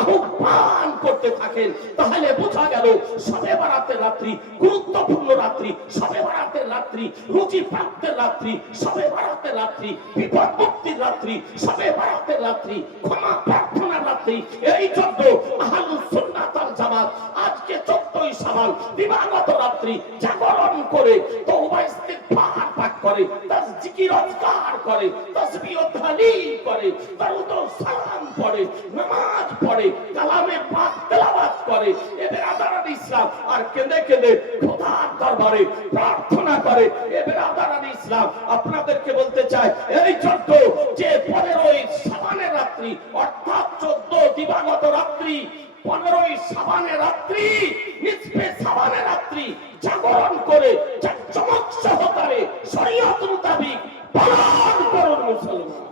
আহ্বান করতে থাকেন। তাহলে বোঝা গেল শবে বরাতের রাত্রি গুরুত্বপূর্ণ রাত্রি, শবে বরাতের রাত্রি রুচি প্রাপ্তের রাত্রি, শবে বরাতের রাত্রি বিপদ মুক্তির রাত্রি, শবে বরাতের রাত্রি ক্ষমা প্রার্থনার রাত্রি। এই জন্য আহলুস সুন্নাত ওয়াল জামাত আজকে 14ই শাবান দিবাগত রাত্রি জাগরণ করে তওবা ইস্তিগফার পাঠ করে, তাসজিকির আজকার করে, তাসবিহ ও তাহলিল করে, দরুদ ও সালাম পড়ে, নামাজ পড়ে, কালামে পাক তেলাওয়াত করে। এ বেরাদারান ইসলাম আর কেঁদে কেঁদে খোদার দরবারে প্রার্থনা করে। এ বেরাদারান ইসলাম আপনাদেরকে বলতে চাই, এই জন্য যে 15ই শাবানের রাত্রি অর্থাৎ 14 দিবাগত রাত্রি, 15ই শাবানের রাত্রি, নিসফে শাবানের রাত্রি জাগরণ করে চমক সহকারে শরীয়ত মোতাবেক পালন করুন মুসলমান।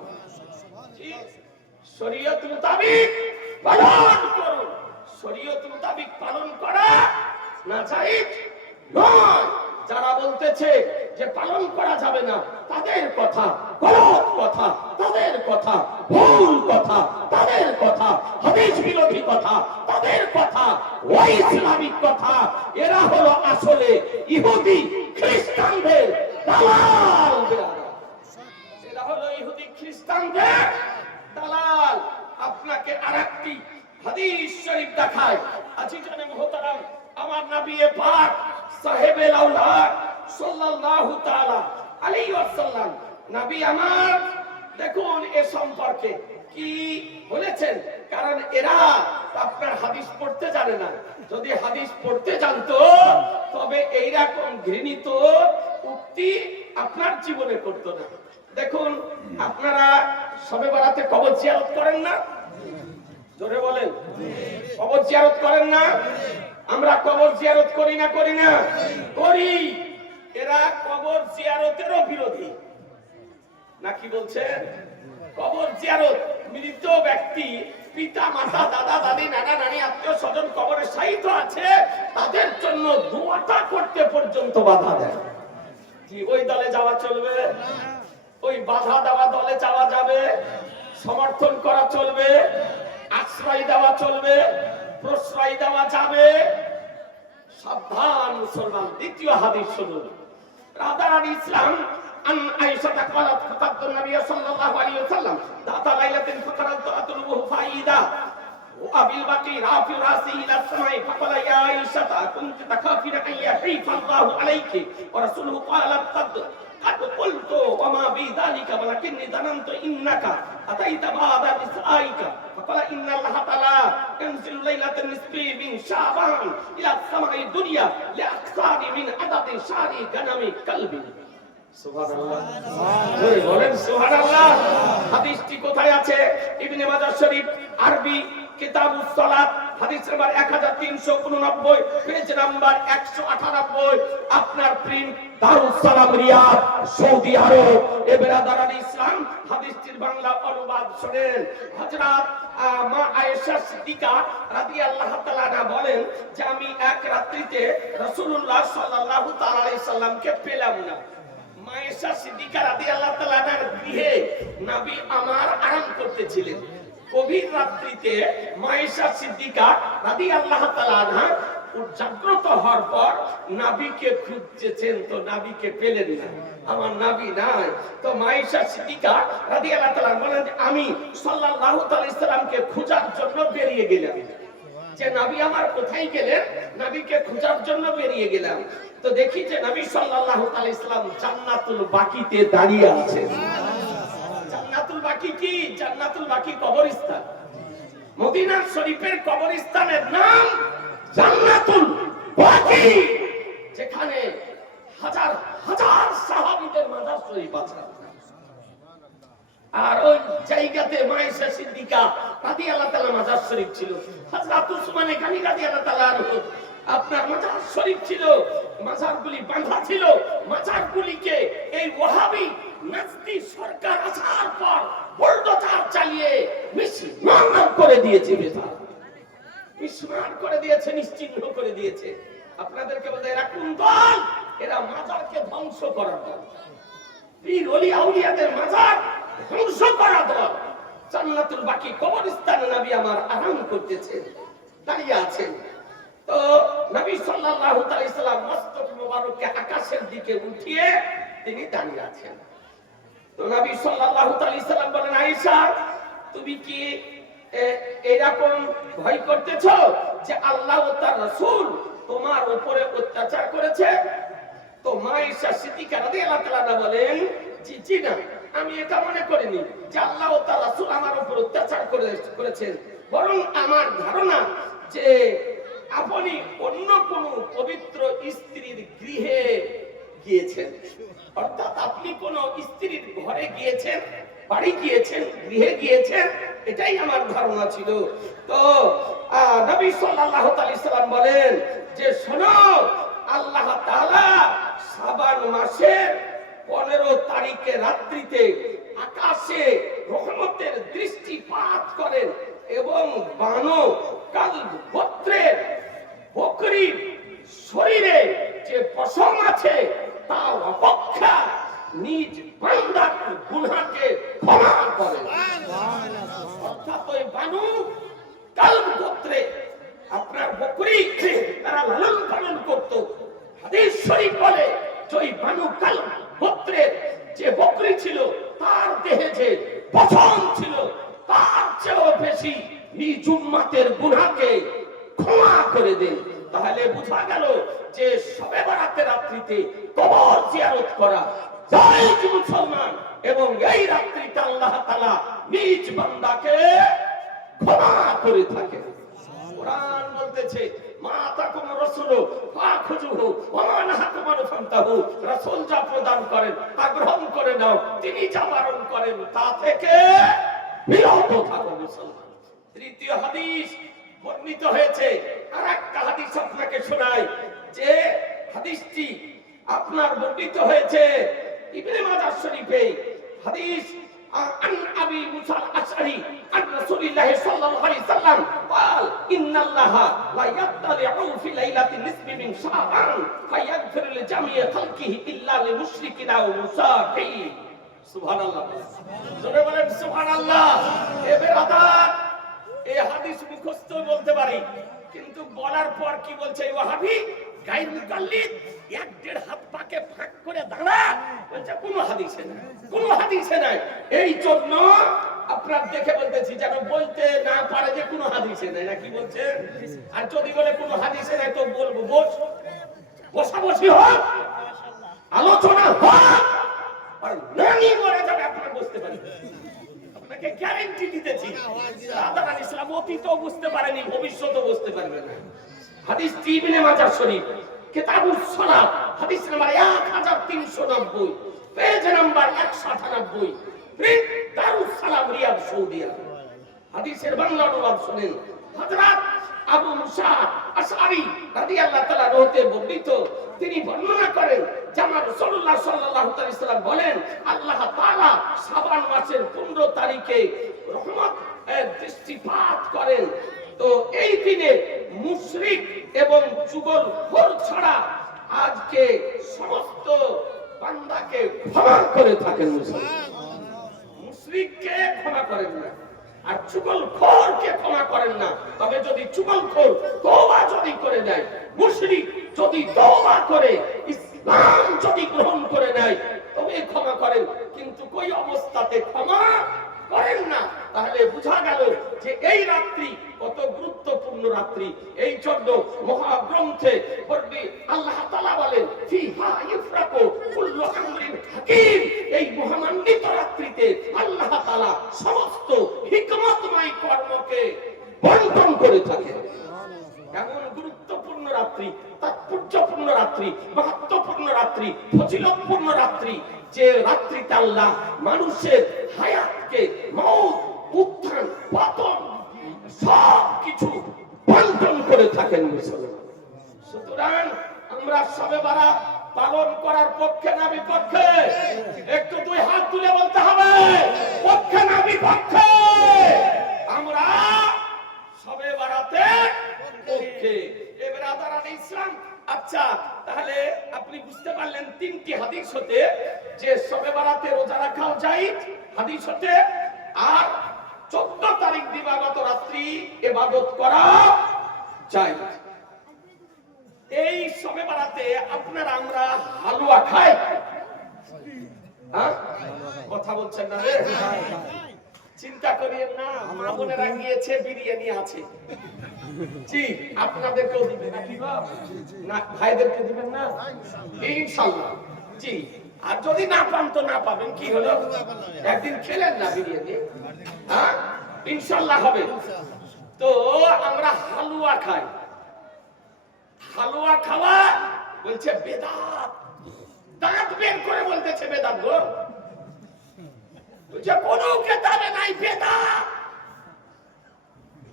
শরীয়ত মোতাবেক পালন করুন। শরীয়ত মোতাবেক পালন করা নাজায়েজ নয়। যারা বলতেছে যে পালন করা যাবে না, তাদের কথা গলত কথা, তাদের কথা ভুল কথা, তাদের কথা হাদিস বিরোধী কথা, তাদের কথা ইসলামিক কথা। এরা হলো আসলে ইহুদি খ্রিস্টানদের দালাল। এরা হলো ইহুদি খ্রিস্টানদের দালাল। আপনাকে আরেকটি হাদিস শরীফ দেখায়। আজিজানে মুহতারাম, আমার নবী পাক সাহেবে আওলাদ সাল্লাল্লাহু তাআলা আলাইহি ওয়াসাল্লাম, নবী আমার দেখুন এ সম্পর্কে কি বলেছেন। কারণ এরা আপনার হাদিস পড়তে জানে না। যদি হাদিস পড়তে জানতো তবে এইরকম ঘৃণিত উক্তি আপনার জীবনে করতো না। দেখুন, আপনারা শবে বরাতে কবর জিয়ারত করেন না? জোরে বলেন, কবর জিয়ারত করেন না? আমরা কবর জিয়ারত করি না? করি না? করি। এরা কবর জিয়ারতেরও বিরোধী নাকি বলছেন? কবর জিয়ারত, মৃত ব্যক্তি পিতা মাতা দাদা দাদি নানা নানি আত্মীয় স্বজন কবরে শায়িত আছে, তাদের জন্য দোয়াটা করতে পর্যন্ত বাধা দেয়। কি ওই দলে যাওয়া চলবে? ওই বাধা দেওয়া দলে যাওয়া যাবে? সমর্থন করা চলবে? আশ্রয় দেওয়া চলবে? প্রশ্রয় দেওয়া যাবে? সাবধান মুসলমান। দ্বিতীয় হাদিস শুনুন। রাদারান ইসলাম عن عائشة قالت خطبت النبي صلى الله عليه وسلم ذات ليلة فقرأت أطلبه فإذا وأبي البقي رافع رأسه إلى السماء فقال يا عائشة كنت تخافين أن يحيف الله عليك ورسوله قالت قد قلت وما بي ذلك ولكني ظننت إنك أتيت بعد نسائك فقال إن الله تعالى ينزل ليلة النصف من شعبان إلى السماء الدنيا لأكثر من عدد شعر غنم كلب। সুবহানাল্লাহ, বলেন সুবহানাল্লাহ। হাদিসটি কোথায় আছে? ইবনে মাজাহ শরীফ, আরবি কিতাবুস সালাত, হাদিস নাম্বার 1389, পেজ নাম্বার 198, আপনার প্রিন্ট দারুস সালাম রিয়াদ, সৌদি আরব। এ বেরাদারান ইসলাম, হাদিসটির বাংলা অনুবাদ শুনেন। হযরত মা আয়েশা সিদ্দিকা রাদিয়াল্লাহু তাআলা আনহা বলেন যে আমি এক রাত্রিতে রাসূলুল্লাহ সাল্লাল্লাহু তাআলা আলাইহি সাল্লামকে পেলাম না। মা আয়েশা সিদ্দিকা রাদিয়াল্লাহু তাআলা আনহার গৃহে নবী আমার আরাম করতেছিলেন। গভীর রাত্রিতে মা আয়েশা সিদ্দিকা রাদিয়াল্লাহু তাআলা আনহা জাগ্রত হওয়ার পর নবীকে খুঁজছেন, তো নবীকে পেলেন না। আমার নবী নাই। তো মা আয়েশা সিদ্দিকা রাদিয়াল্লাহু তাআলা বলেন আমি সাল্লাল্লাহু আলাইহি সাল্লামকে খোঁজার জন্য বেরিয়ে গেলাম। যে নবী আমার কোথায় গেলেন, নবীকে খোঁজার জন্য বেরিয়ে গেলাম। তো দেখি যে নবী সাল্লাল্লাহু আলাইহি সাল্লাম জান্নাতুল বাকিতে দাঁড়িয়ে আছেন। জান্নাতুল বাকি কি? জান্নাতুল বাকি কবরস্থান। মদিনা শরীফের কবরস্থানের নাম জান্নাতুল বাকি, যেখানে হাজার হাজার সাহাবীদের মাজার শরীফ আছে। আর ওই জায়গাতে মায়েশা সিদ্দিকা রাদিয়াল্লাহু তাআলা মাজার শরীফ ছিল, হযরত উসমান গনি রাদিয়াল্লাহু তাআলা আপনার মাজার শরীফ ছিল। মাজারগুলি বাঁধা ছিল। মাজারগুলিকে এই ওয়াহাবি নাজদি সরকার আসার পর বুলডোজার চালিয়ে মিসমার করে দিয়েছে, মিসমার করে দিয়েছে, নিশ্চিহ্ন করে দিয়েছে। আপনাদেরকে বলতে এরা কোন দল? এরা মাজারকে ধ্বংস করার দল, পীর ওলি আউলিয়াদের মাজার ধ্বংস করা দল। জান্নাতুল বাকি কবরস্থানে নবী আমার আরাম করতেছেন, দাঁড়িয়ে আছেন। তো নবী সাল্লাল্লাহু আলাইহি সাল্লাম মস্তক মোবারককে আকাশের দিকে উঠিয়ে তিনি দাঁড়িয়ে আছেন। তো নবী সাল্লাল্লাহু আলাইহি সাল্লাম বলেন, আয়েশা তুমি কি এরকম ভয় করতেছো যে আল্লাহ ও তার রাসূল তোমার উপরে অত্যাচার করেছে? তো মায়েশা সিদ্দিকা রাদিয়াল্লাহু তাআলা বলেন, জি না, আমি এটা মনে করিনি যে আল্লাহ ও তার রাসূল আমার উপর অত্যাচার করেছেন। বরং আমার ধারণা যে আপনি অন্য কোন পবিত্র স্ত্রীর গৃহে গিয়েছেন, অর্থাৎ আপনি কোন স্ত্রীর ঘরে গিয়েছেন, বাড়ি গিয়েছেন, গৃহে গিয়েছেন, এটাই আমার ধারণা ছিল। তো নবী সাল্লাল্লাহু আলাইহি সাল্লাম বলেন যে শোনো, আল্লাহ তাআলা শাবান মাসের 15 তারিখে রাত্রিতে আকাশে রহমতের দৃষ্টিপাত করেন এবং বানো কালব গোত্রের বকরীর শরীরে যে পশম আছে তা অপেক্ষা নিজ বান্দার গুনাহকে ক্ষমা করেন। অর্থাৎ ওই বানু কালব গোত্রে আপনার বকরী তারা লালন পালন করত। হাদিস শরীফ বলে যে ওই বানু কালব গোত্রের যে বকরী ছিল তার দেহে যে পশম ছিল তার চেয়েও বেশি নিজ উম্মতের গুনাহকে ক্ষমা করে দেন। তাহলে বোঝা গেল যে শবে বরাতের রাত্রিতে কবর জিয়ারত করা জায়েজ মুসলমান, এবং এই রাত্রিতে আল্লাহ তাআলা নিজ বান্দাকে ক্ষমা করে থাকেন। কোরআন বলতেছে মা তাকুম রাসূলু ফাখুযুহু ওয়া মা নাহাকুম আনহু ফান্তাহু, রাসূল যা প্রদান করেন তা গ্রহণ করে নাও, তিনি যা বারণ করেন তা থেকে বিরত থাকো মুসলমান। তৃতীয় হাদিস বর্ণিত হয়েছে, আরেকটা হাদিস আপনাকে শোনাই, যে হাদিসটি আপনার বর্ণিত হয়েছে ইবনে মাজাহ শরীফে। হাদিস عن أبي موسى الأشعري عن رسول الله صلى الله عليه وسلم قال إن الله لا يطلع في ليلة النصف من شعبان فيغفر لجميع خلقه إلا لمشركين أو مسافرين। سبحان الله, জোরে বলেন সুবহানাল্লাহ। এ বেরাদার, এই হাদিস মুখস্থ বলতে পারি, কিন্তু বলার পর কি বলছে ওয়াহাবি গায়র মুকাল্লিদ, 1.5 হাত পাকে ফাঁক করে দাঁড়া, বলছে কোনো হাদিসে নাই, কোনো হাদিসে নাই। এই জন্য আপনার দেখে বলতেছি যেন বলতে না পারে যে কোনো হাদিসে নাই, না কি বলছে? আর যদি বলে কোনো হাদিসে নাই তো বলবো বসাবসি হোক, আলোচনা হোক, আর নানি মরে যাবে আপনারা বুঝতে পারেন। আপনাকে গ্যারান্টি দিতেছি সাধারণ ইসলাম অতীতও বুঝতে পারেনি, ভবিষ্যতেও বুঝতে পারবে না। হাদিস ইবনে মাজাহ শরীফ কিতাবুস সালাত হাদিস number 1390, page number 198, print Darus Salam Riyad Saudi আরব। হাদিসের বাংলা অনুবাদ শুনেন। হযরত আবু মুসা আশআরী রাদিয়াল্লাহু তাআলা হতে বর্ণিত, তিনি বর্ণনা করেন যে আমার রাসূলুল্লাহ সাল্লাল্লাহু আলাইহি সাল্লাম বলেন, আল্লাহ তাআলা শাবান মাসের 15 তারিখে রহমতের দৃষ্টিপাত করেন। তো এই দিনে মুশরিক এবং চুগলখোর ছাড়া আজকে সমস্ত বান্দাকে ক্ষমা করে থাকেন। মুশরিককে ক্ষমা করেন না, আর চুগলখোরকে ক্ষমা করেন না। তবে যদি চুগলখোর তওবা যদি করে নেয়, মুশরিক যদি তওবা করে ইসলাম যদি গ্রহণ করে নেয়, তবে ক্ষমা করেন, কিন্তু কোন অবস্থাতে ক্ষমা করেন না। তাহলে বোঝা গেল যে এই রাত্রি কত গুরুত্বপূর্ণ গুরুত্বপূর্ণ রাত্রি। এই জন্য মহাগ্রন্থে বলবি আল্লাহ তাআলা বলেন ফিহা ইফরাকু কুল্লু আমরিন হাকিম। এই মহামান্বিত রাত্রিতে আল্লাহ তাআলা সমস্ত হিকমতময় কর্মকে বন্টন করে থাকেন। এমন গুরুত্বপূর্ণ রাত্রি, তাৎপর্যপূর্ণ রাত্রি, মাহাত্ম্যপূর্ণ রাত্রি, ফজিলতপূর্ণ রাত্রি, যে রাত্রিতে আল্লাহ মানুষের হায়াতকে মওত, উত্থান, পতন সবকিছু বন্টন করে থাকেন মুসলমান। সুতরাং আমরা শবে বারাত পালন করার পক্ষে না বিপক্ষে? একটু দুই হাত তুলে বলতে হবে পক্ষে না বিপক্ষে? আমরা শবে বারাতে পক্ষে। এবারে আদারান ইসলাম। আচ্ছা, তাহলে আপনি বুঝতে পারলেন তিনটি হাদিস হতে যে শবে বারাতে রোজা রাখাও জায়েজ হাদিস হতে, আর 14 তারিখ দিবাগত রাত্রি ইবাদত করা জায়েজ। এই শবে বারাতে আপনারা আমরা হালুয়া খাই? হ্যাঁ, কথা বলছেন না রে? চিন্তা করিয়েন না, মা বোনেরা গিয়েছে, বিরিয়ানি আছে। জি, আপনাদেরকেও দিবেন নাকি না? ভাইদেরকে দিবেন না ইনশাআল্লাহ? জি, আর যদি না পান তো না পাবেন, কি হলো, একদিন খেলেন না বিরিয়ানি, হ্যাঁ ইনশাআল্লাহ হবে। তো আমরা হালুয়া খাই। হালুয়া খাওয়া বলছে বেদাত, দাঁত বের করে বলতেছে বেদাত গো, বলছে কোনো কেতাবে নাই বেদাত।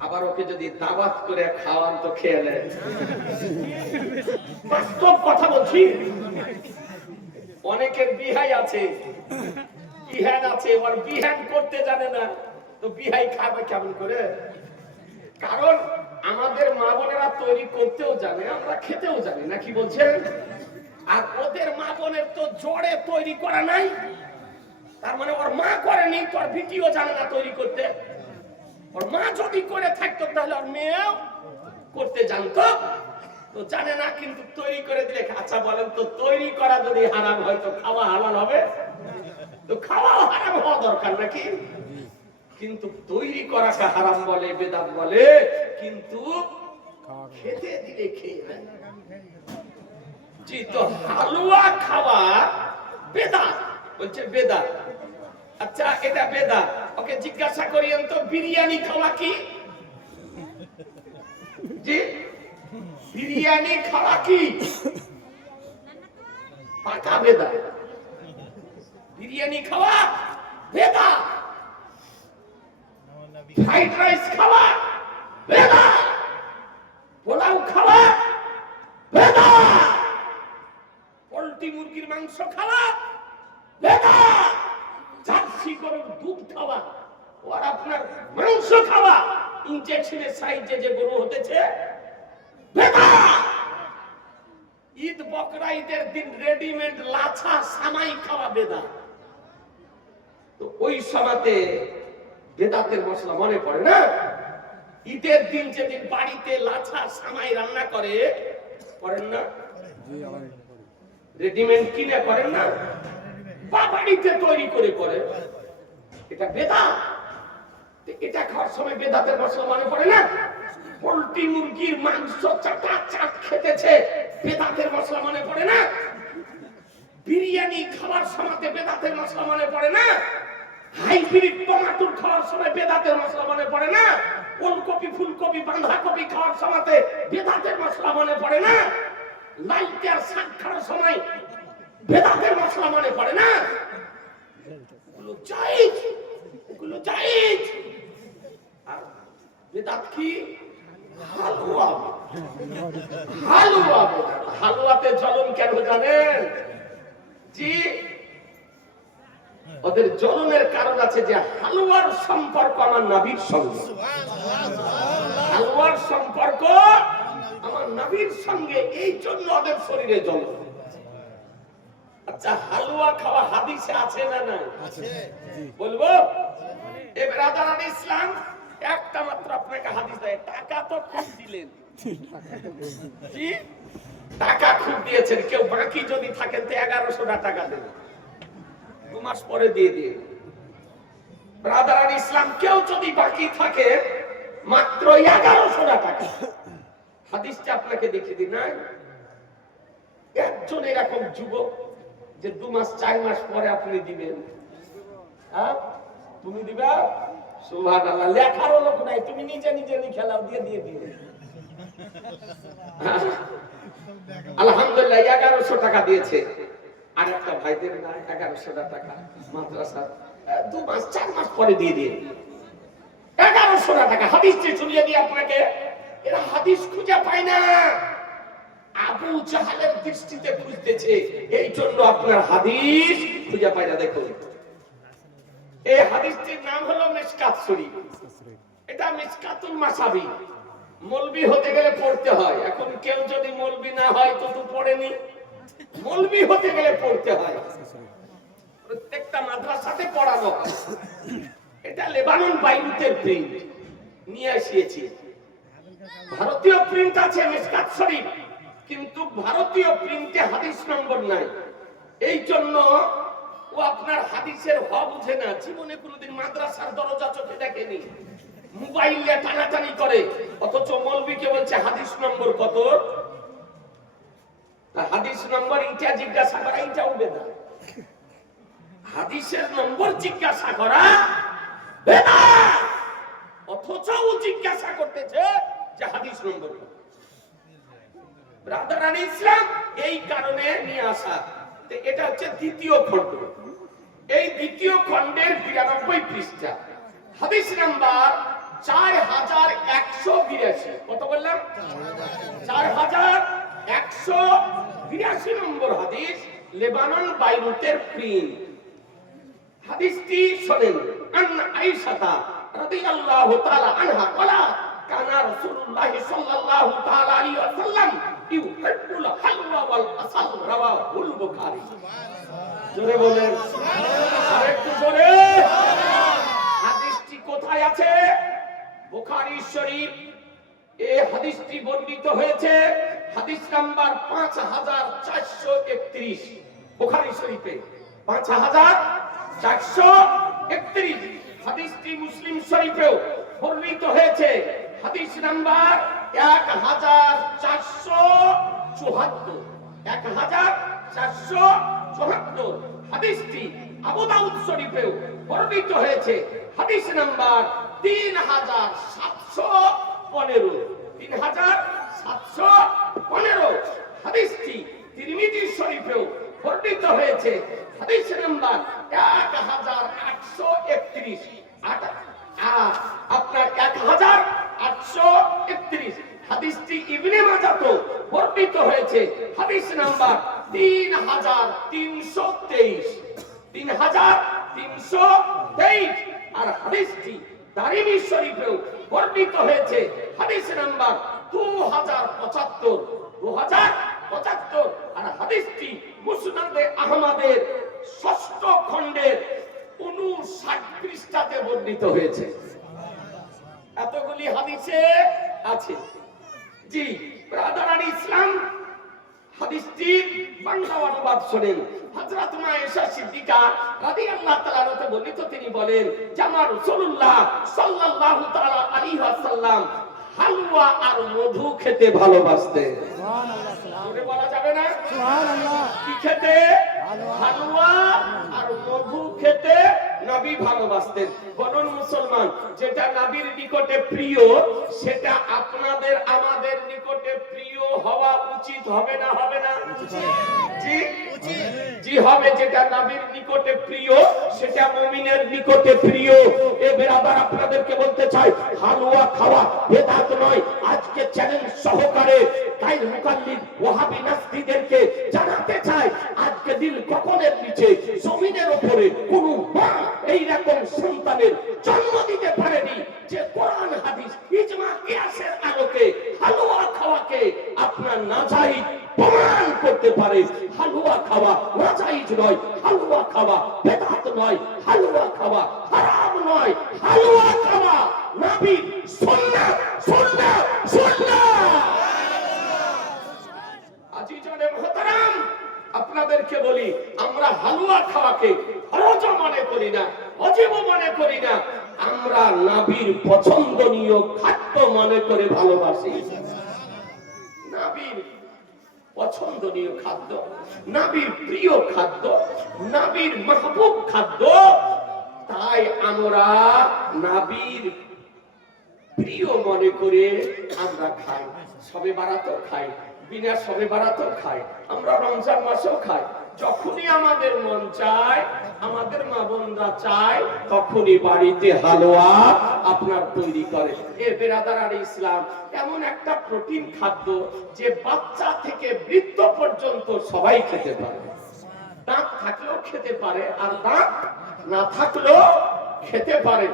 আবার ওকে যদি দাওয়াত করে খাওয়ান তো খেয়ে নেন। বাস্তব কথা বলছি, অনেকের বিহাই আছে, বিহান আছে, ওর বিহান করতে জানে না, তো বিহাই খাবে কেমন করে? কারণ আমাদের মা বোনেরা তৈরি করতেও জানে, আমরা খেতেও জানি না, কি বলছেন? আর ওদের মা বোনের তো জোরে তৈরি করা নাই, তার মানে ওর মা করেনি, তোর ভিটিও জানে না তৈরি করতে। ওর মা যদি করে থাকতো তাহলে ওর মেয়েও করতে জানতো, তো জানে না, কিন্তু তৈরি করে দিলে। আচ্ছা বলেন তো, তৈরি করা যদি হারাম হয় তো খাওয়া হালাল হবে? তো খাওয়াও হারাম হওয়া দরকার নাকি? কিন্তু তৈরি করাকে হারাম বলে, বেদাত বলে, কিন্তু খেতে দিলে খেয়ে নেয়। জি, তো হালুয়া খাওয়া বেদাত, বলছে বেদাত। আচ্ছা, এটা বেদাত, ওকে জিজ্ঞাসা করিয়েন তো বিরিয়ানি খাওয়া কি? জি, বিরিয়ানি খাওয়া কি? পাকা বেদাত। বিরিয়ানি খাওয়া বেদাত, ফ্রাইড রাইস খাওয়া বেদাত, পোলাও খাওয়া বেদাত, পোল্ট্রি মুরগির মাংস খাওয়া বেদাত, জার্সি গরুর দুধ খাওয়া, আর আপনার মাংস খাওয়া, ইনজেকশনের সাইজে যে গরু হতেছে বেদাত। ঈদ বকরা ঈদের দিন রেডিমেড লাছা সামাই খাওয়া বেদাত। তো ওই সময়তে বেদাতের মশলা মনে পড়ে না? ঈদের দিন যেদিন বাড়িতে লাছা সামাই রান্না করে, করেন না? রেডিমেড কিনে করেন না, বা বাড়িতে তৈরি করে করে, এটা বেদাত। এটা খাওয়ার সময় বেদাতের মশলা মনে পড়ে না? পোল্ট্রি মুরগির মাংস চাটা চাট খেতেছে, বেদাতের মশলা মনে পড়ে না? বিরিয়ানি খাওয়ার সময় বেদাতের মশলা মনে পড়ে না? হাইব্রিড টমেটোর খাওয়ার সময় বেদাতের মশলা মনে পড়ে না? ওলকপি, ফুলকপি, বাঁধাকপি খাওয়ার সময় বেদাতের মশলা মনে পড়ে না? লাইট আর শাক খাওয়ার সময় বেদাতের মশলা মনে পড়ে না? ওগুলো জায়েজ, ওগুলো জায়েজ। আর বেদাত কি? হালুয়া। হালুয়া, হালুয়াতে জ্বলন কেন জানেন? জি, ওদের জ্বলনের কারণ আছে যে হালুয়ার সম্পর্ক আমার নবীর সঙ্গে। হালুয়ার সম্পর্ক আমার নবীর সঙ্গে, এই জন্য ওদের শরীরে জ্বলন। আচ্ছা, হালুয়া খাওয়া হাদিসে আছে না নাই? বলবো? এবার আদারান ইসলাম একটা মাত্র আপনাকে হাদিস দেয়, টাকা তো খুব দিলেন। জি, টাকা খুব দিয়েছেন, কেউ বাকি যদি থাকেন তো 1100 টাকা দেন, 2 মাস পরে দিয়ে দিয়ে। ব্রাদার ইসলাম, কেউ যদি বাকি থাকে মাত্র 1100 টাকা। হাদিসটা আপনাকে দেখিয়ে দিই না, একজন এরকম যুবক যে 2 মাস 4 মাস পরে আপনি দিবেন, হ্যাঁ তুমি দিবা, সুবহানাল্লাহ, লেখারও লোক নাই, তুমি নিজে নিজে লিখেলাও, দিয়ে দিয়ে দিয়ে আলহামদুলিল্লাহ 1100 টাকা দিয়েছে। আর একটা ভাইদের না 1100 টাকা মাদ্রাসা 2 মাস 4 মাস পরে দিয়ে দিয়ে 1100 টাকা হাদিসটি শুনিয়ে দিয়ে আপনাকে। এরা হাদিস খুঁজে পায় না, আবু জাহালের দৃষ্টিতে খুঁজতেছে, এই জন্য আপনার হাদিস খুঁজে পায় না। দেখুন এই হাদিসটির নাম হলো মিশকাত শরীফ, এটা মিশকাতুল মাসাবি। মৌলবি হতে গেলে পড়তে হয়, এখন কেউ যদি মৌলবি না হয় তো তো পড়েনি, মৌলবি হতে গেলে পড়তে হয়, প্রত্যেকটা মাদ্রাসাতে পড়ানো হয়। এটা লেবানন বাইরুতের প্রিন্ট নিয়ে আসিয়েছি, ভারতীয় প্রিন্ট আছে মিশকাত শরীফ, কিন্তু ভারতীয় প্রিন্টে হাদিস নম্বর নাই, এই জন্য ও আপনার হাদিসের হ বুঝে না, জীবনে কোনোদিন মাদ্রাসার দরজা চোখে দেখেনি, মোবাইলে টানাটানি করে, অথচ মৌলবীকে বলছে হাদিস নম্বর কত, হাদিস নম্বর ইটা জিজ্ঞাসা করা ইটা উঠবে না, হাদিসের নম্বর জিজ্ঞাসা করা বেদাত, অথচ ও জিজ্ঞাসা করতেছে যে হাদিস নম্বর কত। ব্রাদার ইসলাম এই কারণে নিয়ে আসা, এটা হচ্ছে দ্বিতীয় খণ্ড, এই দ্বিতীয় খণ্ডের 92 পৃষ্ঠা, হাদিস নাম্বার 4182। কত বললাম? 4182 নম্বর হাদিস, লেবানন বাইরুতের প্রিন্ট। হাদিসটি শোনেন, আন আয়েশা রাদিয়াল্লাহু তাআলা আনহা ক্বালা কানা রাসূলুল্লাহ সাল্লাল্লাহু তাআলা আলাইহি ওয়াসাল্লাম ইউহিব্বুল হালওয়া ওয়াল আসাল, রাওয়াহুল বুখারী। জোরে বলেন আরেকটু জোরে। হাদিসটি কোথায় আছে? বুখারী শরীফ। এই হাদিসটি বর্ণিত হয়েছে হাদিস নাম্বার 5431, বুখারী শরীফে 5431। হাদিসটি মুসলিম শরীফেও বর্ণিত হয়েছে হাদিস নাম্বার 1474, 1474। হাদিসটি আবু দাউদ শরীফেও বর্ণিত হয়েছে হাদিস নাম্বার 3715, 3715। হাদিসটি তিরমিজি শরীফেও বর্ণিত হয়েছে হাদিস নাম্বার 1831, আপনার 1831। হাদিসটি ইবনে মাজাহতে বর্ণিত হয়েছে হাদিস নাম্বার 3323, 3323। আর হাদিসটি দারিমি শরীফেও বর্ণিত হয়েছে হাদিস নাম্বার 2075, 2075। আর হাদিসটি মুসনাদে আহমদের 6ষ্ঠ খণ্ডের 59 পৃষ্ঠাতে বর্ণিত হয়েছে। এতগুলি হাদিসে আছে। জি ব্রাদার ইসলাম, হাদিসটির বাংলা অনুবাদ শোনেন। হযরত আয়েশা সিদ্দিকা রাদিয়াল্লাহু তাআলা আনহা বর্ণিত, তিনি বলেন যে আমার রাসূলুল্লাহ সাল্লাল্লাহু তাআলা আলাইহি ওয়াসাল্লাম হালুয়া আর মধু খেতে ভালোবাসতেন। সুবহানাল্লাহ, সুবহানাল্লাহ বলা যাবে না? সুবহানাল্লাহ। কি খেতে? হালুয়া আর মধু খেতে নবী ভালোবাসতেন। বলুন মুসলমান, যেটা নবীর নিকটে প্রিয় সেটা আপনাদের আমাদের নিকটে প্রিয় হওয়া উচিত হবে না? হবে না? জি জি হবে। যেটা নবীর নিকটে প্রিয় সেটা মুমিনের নিকটে প্রিয়। এ বেরাদার আপনাদেরকে বলতে চাই, হালুয়া খাওয়া বেদাত নয়। আজকে চ্যালেঞ্জ সহকারে কাইল মুকাল্লিদ ওয়াহাবি নাস্তিদেরকে জানাতে চাই, আজকে দিল কখনের নিচে জমিনের উপরে কোন মা এই রকম সন্তানের জন্ম দিতে পারেনি যে কোরআন হাদিস ইজমা কিয়াসের আলোকে হালুয়া খাওয়াকে আপনার নাজায়েজ প্রমাণ করতে পারে। হালুয়া খাওয়া নাজায়েজ নয়, হালুয়া খাওয়া বেদাত নয়, হালুয়া খাওয়া হারাম নয়, হালুয়া খাওয়া নবীর সুন্নাত, সুন্নাত, সুন্নাত। আজিজানে মুহতারাম, আপনাদেরকে বলি, আমরা হালুয়া খাওয়াকে ফরজ মনে করি না, ওয়াজিব মনে করি না। আমরা আমরা নাবির পছন্দনীয় খাদ্য মনে করে ভালোবাসি। নাবির পছন্দনীয় খাদ্য, নাবির প্রিয় খাদ্য, নাবির মাহবুব খাদ্য, তাই আমরা নাবির প্রিয় মনে করে আমরা খাই। সবে বারাতও খাই, বিনা সবে বারাতও খাই, আমরা রমজান মাসেও খাই। যখনই আমাদের মন চায়, আমাদের মা বোনরা চায়, তখনই বাড়িতে হালুয়া আপনার তৈরি করে। এ বেরাদার ইসলাম এমন একটা প্রোটিন খাদ্য যে বাচ্চা থেকে বৃদ্ধ পর্যন্ত সবাই খেতে পারে। দাঁত থাকলেও খেতে পারে, আর দাঁত না থাকলেও খেতে পারে।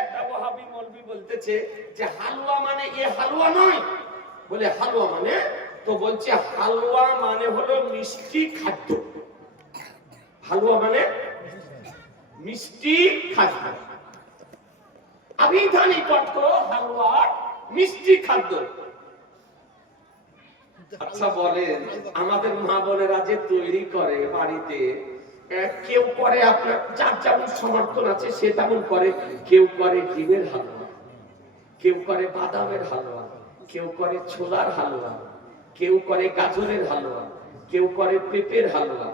একটা ওয়াহাবী মৌলবি বলতেছে যে হালুয়া মানে এ হালুয়া নয়, বলে হালুয়া মানে, তো বলছে হালুয়া মানে হলো মিষ্টি খাদ্য। হালুয়া মানে মিষ্টি খাদ্য, আবিধানিক অর্থ হালুয়ার মিষ্টি খাদ্য। আচ্ছা বলেন, আমাদের মা বোনেরা যে তৈরি করে বাড়িতে, কেউ করে আপনার যার যেমন সমর্থন আছে সে তেমন করে। কেউ করে ডিমের হালুয়া, কেউ করে বাদামের হালুয়া, কেউ করে ছোলার হালুয়া, কেউ করে গাজরের হালুয়া, কেউ করে পেঁপের হালুয়া,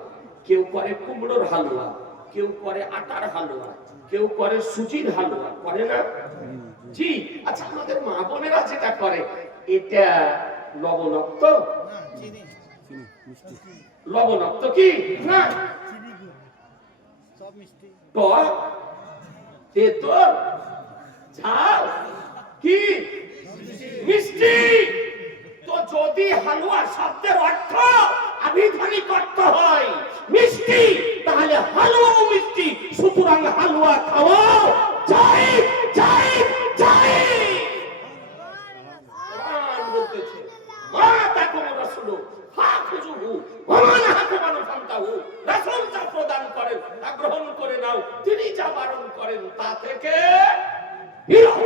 কেউ করে কুমড়োর হালুয়া, কেউ করে আটার হালুয়া, কেউ করে সুজির হালুয়া, করে না? জি। আচ্ছা, আমাদের মা বোনেরা যেটা করে, এটা লবণাক্ত? লবণাক্ত কি না? টক, তেতো, ঝাল কি মিষ্টি? তো যদি হালুয়া শব্দের অর্থ আবিধানিক অর্থ হয় মিষ্টি, তাহলে হালুয়াও মিষ্টি। সুতরাং হালুয়া খাওয়াও যাই যাই যাই। কোরআন বলতেছে মা তাকুম রাসূলু ফাখুযুহু ওয়া মা নাহাকুম আনহু ফান্তাহু। রাসূল যা প্রদান করেন তা গ্রহণ করে নাও, তিনি যা বারণ করেন তা থেকে বিরত।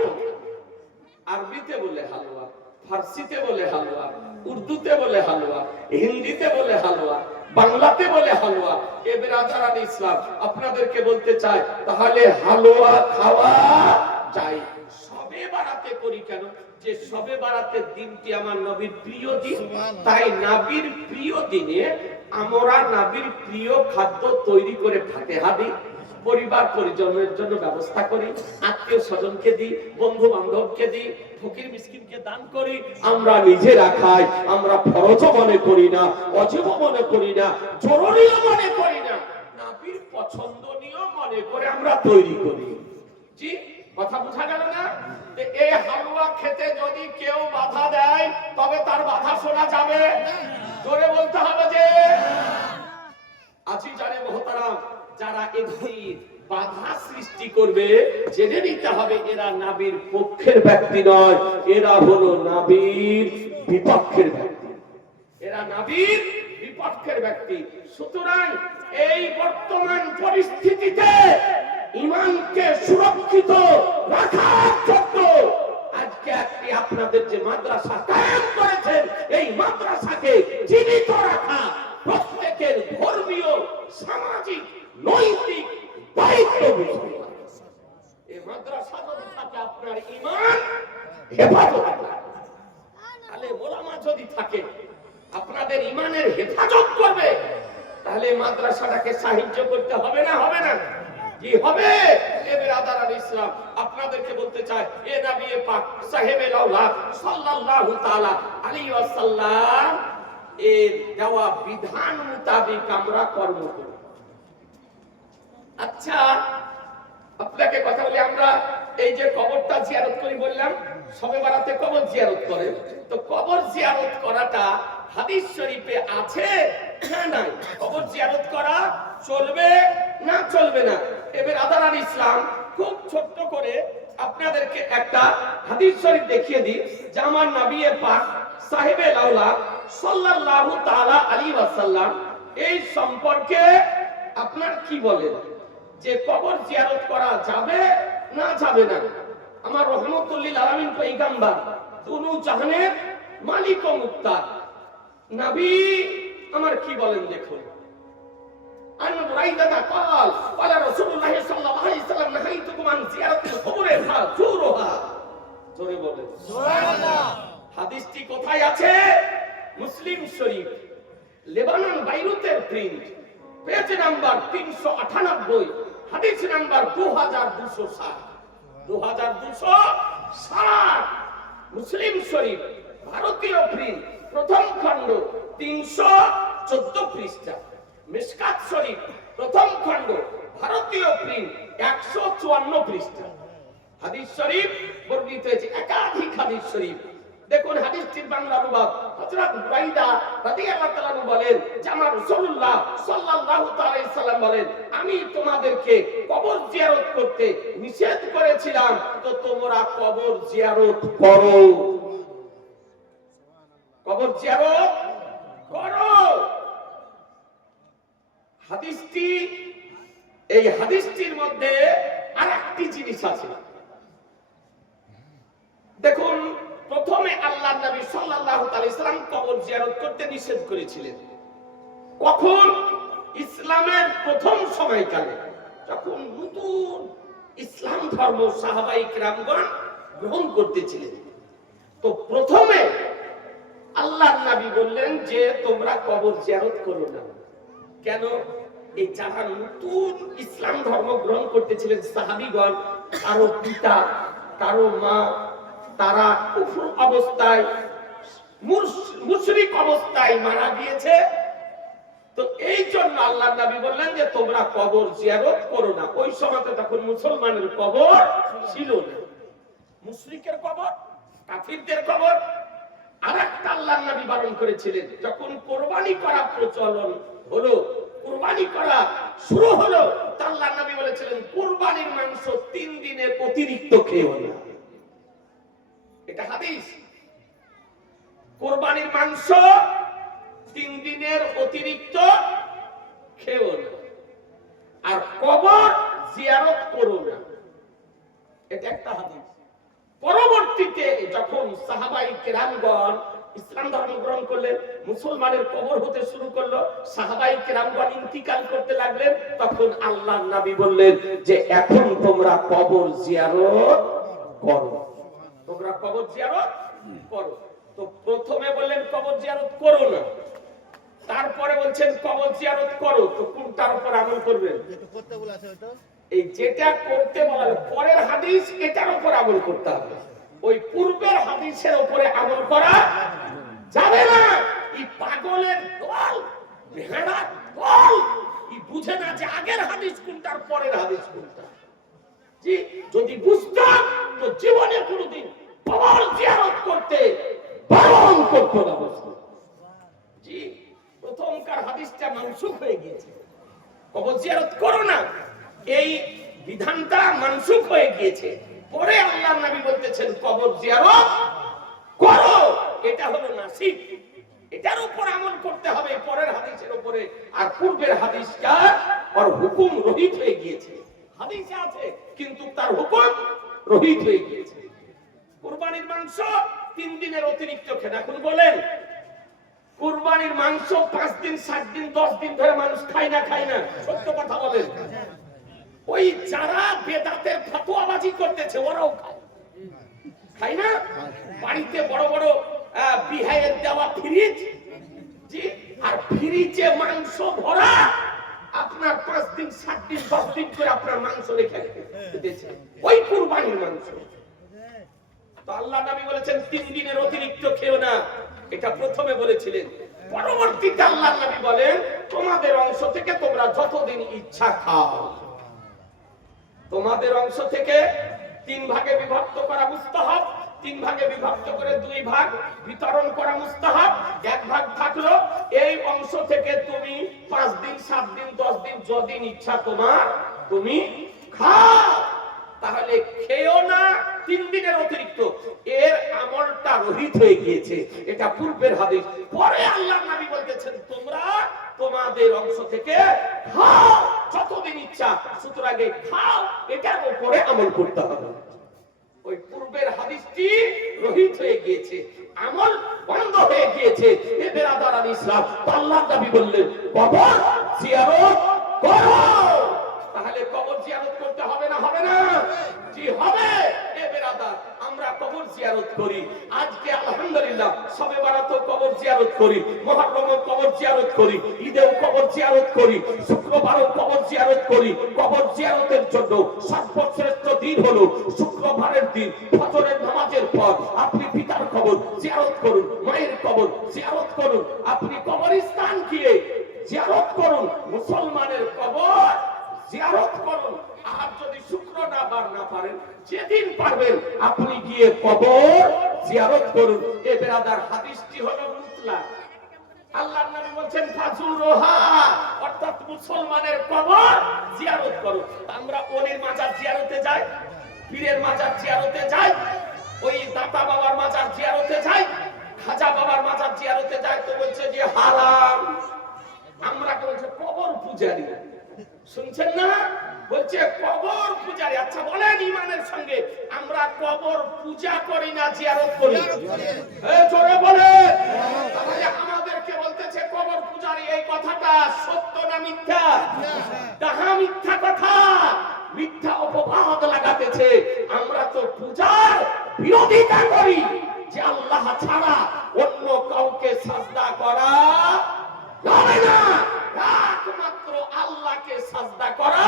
আরবিতে বলে হালুয়া, ফার্সিতে বলে হালুয়া, উর্দুতে বলে হালুয়া, হিন্দিতে বলে হালুয়া, বাংলাতে বলে হালুয়া। এ বেরাদারান ইসলাম আপনাদেরকে বলতে চাই, তাহলে হালুয়া খাওয়া যায়। সবে বারাতে করি কেন? যে সবে বারাতের দিনটি আমার নবীর প্রিয় দিন, তাই নবীর প্রিয় দিনে আমরা নবীর প্রিয় খাদ্য তৈরি করে ফাতিহা দিই, পরিবার পরিজনের জন্য ব্যবস্থা করি, আত্মীয় স্বজনকে দিই, বন্ধু বান্ধবকে দিই, ফকির মিসকিনকে দান করি। আমরা নিজেরা খাই, আমরা ফরজ মনে করি না, ওয়াজিব মনে করি না, জরুরিও মনে করি না, নবীর পছন্দনীয় মনে করে আমরা তৈরি করি। জি, কথা বোঝা গেল না? এই হালুয়া খেতে যদি কেউ বাধা দেয়, তবে তার বাধা শোনা যাবে? জোরে বলতে হবে যে আজি জানে মোহতারাম, যারা একটি বাধা সৃষ্টি করবে, জেনে নিতে হবে এরা নবীর পক্ষের ব্যক্তি নয়, এরা হলো নবীর বিপক্ষের ব্যক্তি। এরা নবীর বিপক্ষের ব্যক্তি। সুতরাং এই বর্তমান পরিস্থিতিতে ঈমানকে সুরক্ষিত রাখার জন্য আজকে একটি আপনাদের যে মাদ্রাসা কায়েম করেছেন, এই মাদ্রাসাকে জীবিত রাখা প্রত্যেকের ধর্মীয়, সামাজিক, নৈতিক দায়িত্ব। এই মাদ্রাসা যদি থাকে আপনার ঈমান হেফাজত, তাহলে ওলামা যদি থাকে আপনাদের ঈমানের হেফাজত করবে, তাহলে মাদ্রাসাটাকে সাহায্য করতে হবে না? হবে না? কি হবে? এ বেরাদারান ইসলাম আপনাদেরকে বলতে চাই, এ নবী পাক সাহেবে লাউলাদ সাল্লাল্লাহু তাআলা আলাইহি ওয়াসাল্লাম এর দেওয়া বিধান মোতাবেক আমরা কর্ম করি। আচ্ছা, আপনাকে কথা বলি, আমরা এই যে কবরটা জিয়ারত করি বললাম, সবে বারাতে কবর জিয়ারত করে, তো কবর জিয়ারত করাটা হাদিস শরীফে আছে না নাই? কবর জিয়ারত করা চলবে না চলবে না? এবার আদারান ইসলাম খুব ছোট্ট করে আপনাদেরকে একটা হাদিস শরীফ দেখিয়ে দিই, যে আমার নবী পাক সাহেবে লাউলাদ সাল্লাল্লাহু তাআলা আলাইহি ওয়াসাল্লাম এই সম্পর্কে আপনার কি বলেন, যে কবর জিয়ারত করা যাবে না যাবে না? আমার রহমতুল লিল আলামিন পয়গম্বর, দুনু জাহানের মালিক ও মুক্তার নবী আমার কি বলেন দেখুন। আন বুরাইদা قال قال رسول الله صلى الله عليه وسلم نهيتكم عن زيارة القبور হাদিসটি কোথায় আছে? Muslim Sharif, Lebanon বাইরুতের print, page number 398, হাদিস নাম্বার 2260। 2260 মুসলিম শরীফ, ভারতীয় প্রিন্ট, প্রথম খণ্ড, 314 পৃষ্ঠা। মিশকাত শরীফ, প্রথম খণ্ড, ভারতীয় প্রিন্ট, 154 পৃষ্ঠা। হাদিস শরীফ বর্ণিত হয়েছে, একাধিক হাদিস শরীফ। দেখুন হাদিসটির বাংলা অনুবাদ। হযরত বুরাইদা রাদিয়াল্লাহু তাআলা বলেন যে আমার রাসূলুল্লাহ সাল্লাল্লাহু আলাইহি সাল্লাম বলেন, আমি তোমাদেরকে কবর জিয়ারত করতে নিষেধ করেছিলাম, তো তোমরা কবর জিয়ারত করো। কবর জিয়ারত করো। হাদিসটি, এই হাদিসটির মধ্যে আরেকটি জিনিস আছে। দেখুন, প্রথমে আল্লাহর নবী সাল্লাল্লাহু আলাইহি সাল্লাম কবর জিয়ারত করতে নিষেধ করেছিলেন। কখন? ইসলামের প্রথম সময়কালে, যখন নতুন ইসলাম ধর্ম সাহাবায়ে কিরামগণ গ্রহণ করতেছিলেন। তো প্রথমে আল্লাহর নবী বললেন যে তোমরা কবর জিয়ারত করো না। কেন? এই যারা নতুন ইসলাম ধর্ম গ্রহণ করতেছিলেন সাহাবীগণ, কারো পিতা কারো মা, তারা কুফর অবস্থায়, মুশরিক অবস্থায় মারা গিয়েছে। তো এই জন্য আল্লাহর নবী বললেন যে তোমরা কবর জিয়ারত করো না। ওই সময় তখন মুসলমানের কবর ছিল না, মুশরিকের কবর, কাফিরদের কবর। আরেকটা আল্লাহর নবী বারণ করেছিলেন, যখন কুরবানি করা প্রচলন হলো, কুরবানি করা শুরু হলো, আল্লাহর নবী বলেছিলেন কুরবানির মাংস 3 দিনের অতিরিক্ত খেও না। এটা হাদিস। কুরবানির মাংস 3 দিনের অতিরিক্ত খেও না, আর কবর জিয়ারত করো না। এটা একটা হাদিস। পরবর্তীতে যখন সাহাবায়ে কেরামগণ ইসলাম ধর্ম গ্রহণ করলেন, মুসলমানের কবর হতে শুরু করলো, সাহাবায়ে কেরামগণ ইন্তিকাল করতে লাগলেন, তখন আল্লাহর নবী বললেন যে এখন তোমরা কবর জিয়ারত করো, তোমরা কবর জিয়ারত করো। তো প্রথমে বললেন কবর জিয়ারত করো না, তারপরে বলছেন কবর জিয়ারত করো। তো কোনটার উপর আমল করবেন? এই যেটা করতে বলা হলো পরের হাদিস, এটার উপর আমল করতে হবে। ওই পূর্বের হাদিসের উপরে আমল করা যাবে না। এই পাগলের দল, ভেড়ার দল, এই বুঝে না যে আগের হাদিস কোনটার পরের হাদিস কোনটা। জি, যদি বুঝতাম তো জীবনে কোনোদিন কবর জিয়ারত করতে বারণ করতো না। জি, প্রথমকার হাদিসটা মানসুখ হয়ে গিয়েছে, কবর জিয়ারত করো না, এই বিধানটা মানসুখ হয়ে গিয়েছে। পরে আল্লাহর নবী বলতেছেন কবর জিয়ারত করো। এটা হলো নাসিক, এটার উপর আমল করতে হবে পরের হাদিসের উপরে। আর পূর্বের হাদিসটা আর হুকুম রহিত হয়ে গিয়েছে। হাদিসে আছে কিন্তু তার হুকুম রহিত হয়ে গিয়েছে। কুরবানির মাংস 3 দিনের অতিরিক্ত খেতে। এখন বলেন কুরবানির মাংস 5 দিন 7 দিন 10 দিন ধরে মানুষ খায় না? সত্য কথা বলেন। ওই যারা বেদাতের ফতোয়াবাজি করতেছে ওরাও খায় না? বাড়িতে বড় বড় বিহায়ের দেওয়া ফ্রিজ, জি, আর ফ্রিজে মাংস ভরা, আপনার 5 দিন 7 দিন 10 দিন করে আপনার মাংস রেখে দিয়েছে, ওই কুরবানির মাংস। তো আল্লাহ নবী বলেছেন 3 দিনের অতিরিক্ত খেও না, এটা প্রথমে বলেছিলেন। পরবর্তীতে আল্লাহ নবী বলেন তোমাদের অংশ থেকে তোমরা যতদিন ইচ্ছা খাও। তোমাদের অংশ থেকে 3 ভাগে বিভক্ত করা মুস্তাহাব, 3 ভাগে বিভক্ত করে 2 ভাগ বিতরণ করা মুস্তাহাব। 1 ভাগ থাকলো, এই অংশ থেকে তুমি 5 দিন 7 দিন 10 দিন যতদিন ইচ্ছা তোমার তুমি খাও। তাহলে খেও না 3 দিনের অতিরিক্ত, এর আমলটা রহিত হয়ে গিয়েছে। এটা পূর্বের হাদিস। পরে আল্লাহর নবী বলতেছেন তোমরা তোমাদের অংশ থেকে খাও যতদিন ইচ্ছা, সুতরাং খাও, এটার উপরে আমল করতে হবে। ওই পূর্বের হাদিসটি রহিত হয়ে গিয়েছে, আমল বন্ধ হয়ে গিয়েছে। এ বেরাদার আল ইসলাম, আল্লাহর নবী বললেন কবর জিয়ারত করো। তাহলে কবর জিয়ারত করতে হবে না? হবে না? জি হবে। এ বেরাদার, আমরা কবর জিয়ারত করি। আজকে আলহামদুলিল্লাহ সবে বারাতেও কবর জিয়ারত করি, মুহররমেও কবর জিয়ারত করি, ঈদেও কবর জিয়ারত করি, শুক্রবারও কবর জিয়ারত করি। কবর জিয়ারতের জন্য সর্বশ্রেষ্ঠ দিন হলো শুক্রবারের দিন ফজরের নামাজের পর আপনি পিতার কবর জিয়ারত করুন, মায়ের কবর জিয়ারত করুন, আপনি কবরস্থান গিয়ে জিয়ারত করুন, মুসলমানের কবর জিয়ারত করুন। আর যদি শুক্রবার না পারেন, যেদিন পারবেন আপনি গিয়ে কবর জিয়ারত করুন। এ বেরাদার হাদিসটি হলো মুতলাক। আল্লাহর নবী বলেন ফাজুরুহা, অর্থাৎ মুসলমানের কবর জিয়ারত করুন। আমরা ওলির মাজার জিয়ারতে যাই, পীরের মাজার জিয়ারতে যাই, ওই দাতা বাবার মাজার জিয়ারতে যাই, খাজা বাবার মাজার জিয়ারতে যাই, তো বলছে যে হারাম। আমরা বলছে কবর পূজারী, শুনছেন না? বলছে কবর পূজারী। আচ্ছা বলেন ইমানের সঙ্গে আমরা কবর পূজা করি না জিয়ারত করি? জোরে বলেন। তাহলে আমাদেরকে বলতেছে কবর পূজারী, এই কথাটা সত্য না মিথ্যা? তাহা মিথ্যা কথা, মিথ্যা অপবাদ লাগাতেছে। আমরা তো পূজার বিরোধিতা করি, যে আল্লাহ ছাড়া অন্য কাউকে সাজদা করা যাবে না, একমাত্র আল্লাহকে সাজদা করা